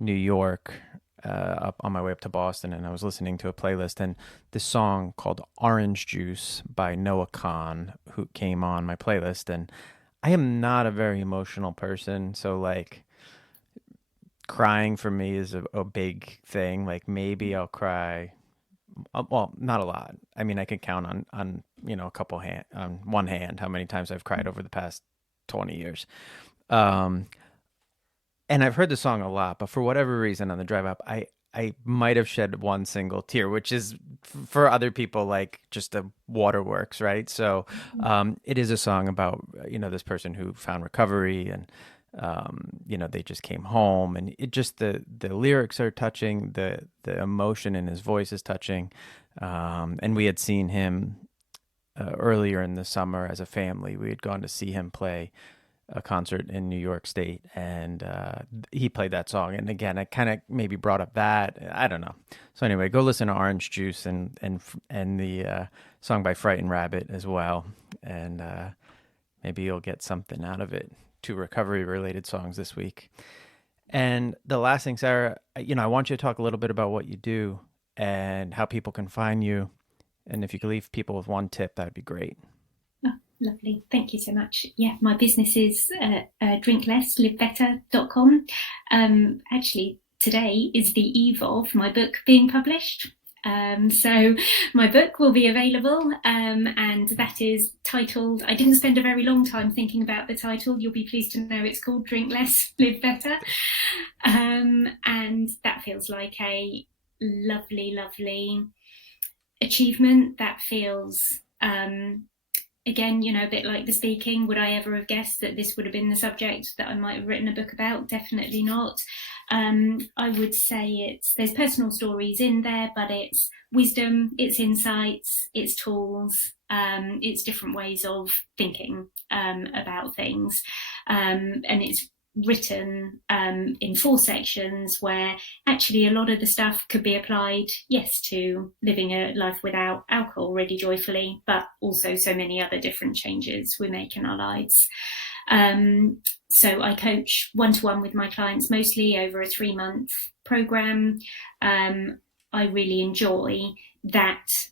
New York, up on my way up to Boston, and I was listening to a playlist, and this song called Orange Juice by Noah Kahan, who came on my playlist. And I am not a very emotional person, so crying for me is a big thing. Maybe I'll cry, well, not a lot. I mean, I can count on a couple on one hand how many times I've cried over the past 20 years. And I've heard the song a lot, but for whatever reason on the drive up, I might have shed one single tear, which is for other people just a waterworks, right? So it is a song about this person who found recovery, and they just came home, and it just the lyrics are touching, the emotion in his voice is touching, and we had seen him earlier in the summer as a family. We had gone to see him play a concert in New York State, and he played that song, and again it kind of maybe brought up that, I don't know. So anyway, go listen to Orange Juice and the song by Frightened Rabbit as well, and maybe you'll get something out of it. 2 recovery related songs this week. And the last thing, Sarah, I want you to talk a little bit about what you do and how people can find you, and if you could leave people with one tip, that would be great. Lovely. Thank you so much. Yeah, my business is drinklesslivbetter.com. Actually, today is the eve of my book being published. So my book will be available, and that is titled, I didn't spend a very long time thinking about the title. You'll be pleased to know it's called Drink Less, Live Better. And that feels like a lovely achievement. That feels, again, a bit like the speaking. Would I ever have guessed that this would have been the subject that I might have written a book about? Definitely not. I would say there's personal stories in there, but it's wisdom, it's insights, it's tools, It's different ways of thinking about things. And it's written in 4 sections where actually a lot of the stuff could be applied, yes, to living a life without alcohol really joyfully, but also so many other different changes we make in our lives. So I coach one-to-one with my clients, mostly over a 3-month program. I really enjoy that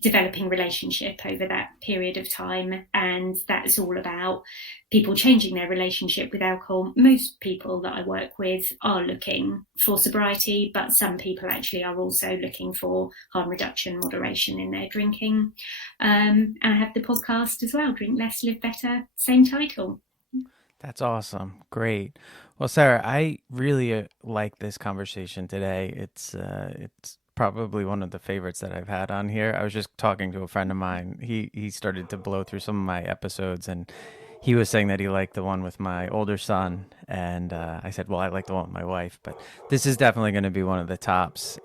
developing relationship over that period of time, and that's all about people changing their relationship with alcohol. Most people that I work with are looking for sobriety, but some people actually are also looking for harm reduction, moderation in their drinking. And I have the podcast as well, Drink Less, Live Better, same title. That's awesome. Great. Well, Sarah, I really like this conversation today. It's probably one of the favorites that I've had on here. I was just talking to a friend of mine. He started to blow through some of my episodes, and he was saying that he liked the one with my older son, and I said, well, I like the one with my wife, but this is definitely going to be one of the tops.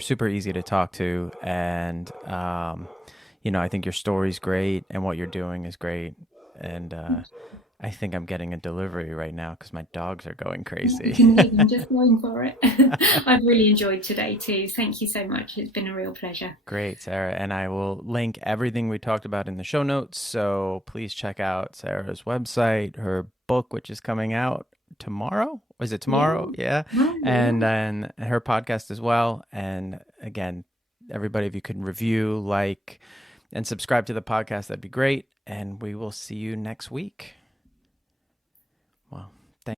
Super easy to talk to, and I think your story's great, and what you're doing is great, and I think I'm getting a delivery right now because my dogs are going crazy. I'm just going for it. I've really enjoyed today too. Thank you so much. It's been a real pleasure. Great, Sarah. And I will link everything we talked about in the show notes. So please check out Sarah's website, her book, which is coming out tomorrow. Was it tomorrow? Yeah. And then her podcast as well. And again, everybody, if you could review, like, and subscribe to the podcast, that'd be great. And we will see you next week. Wow.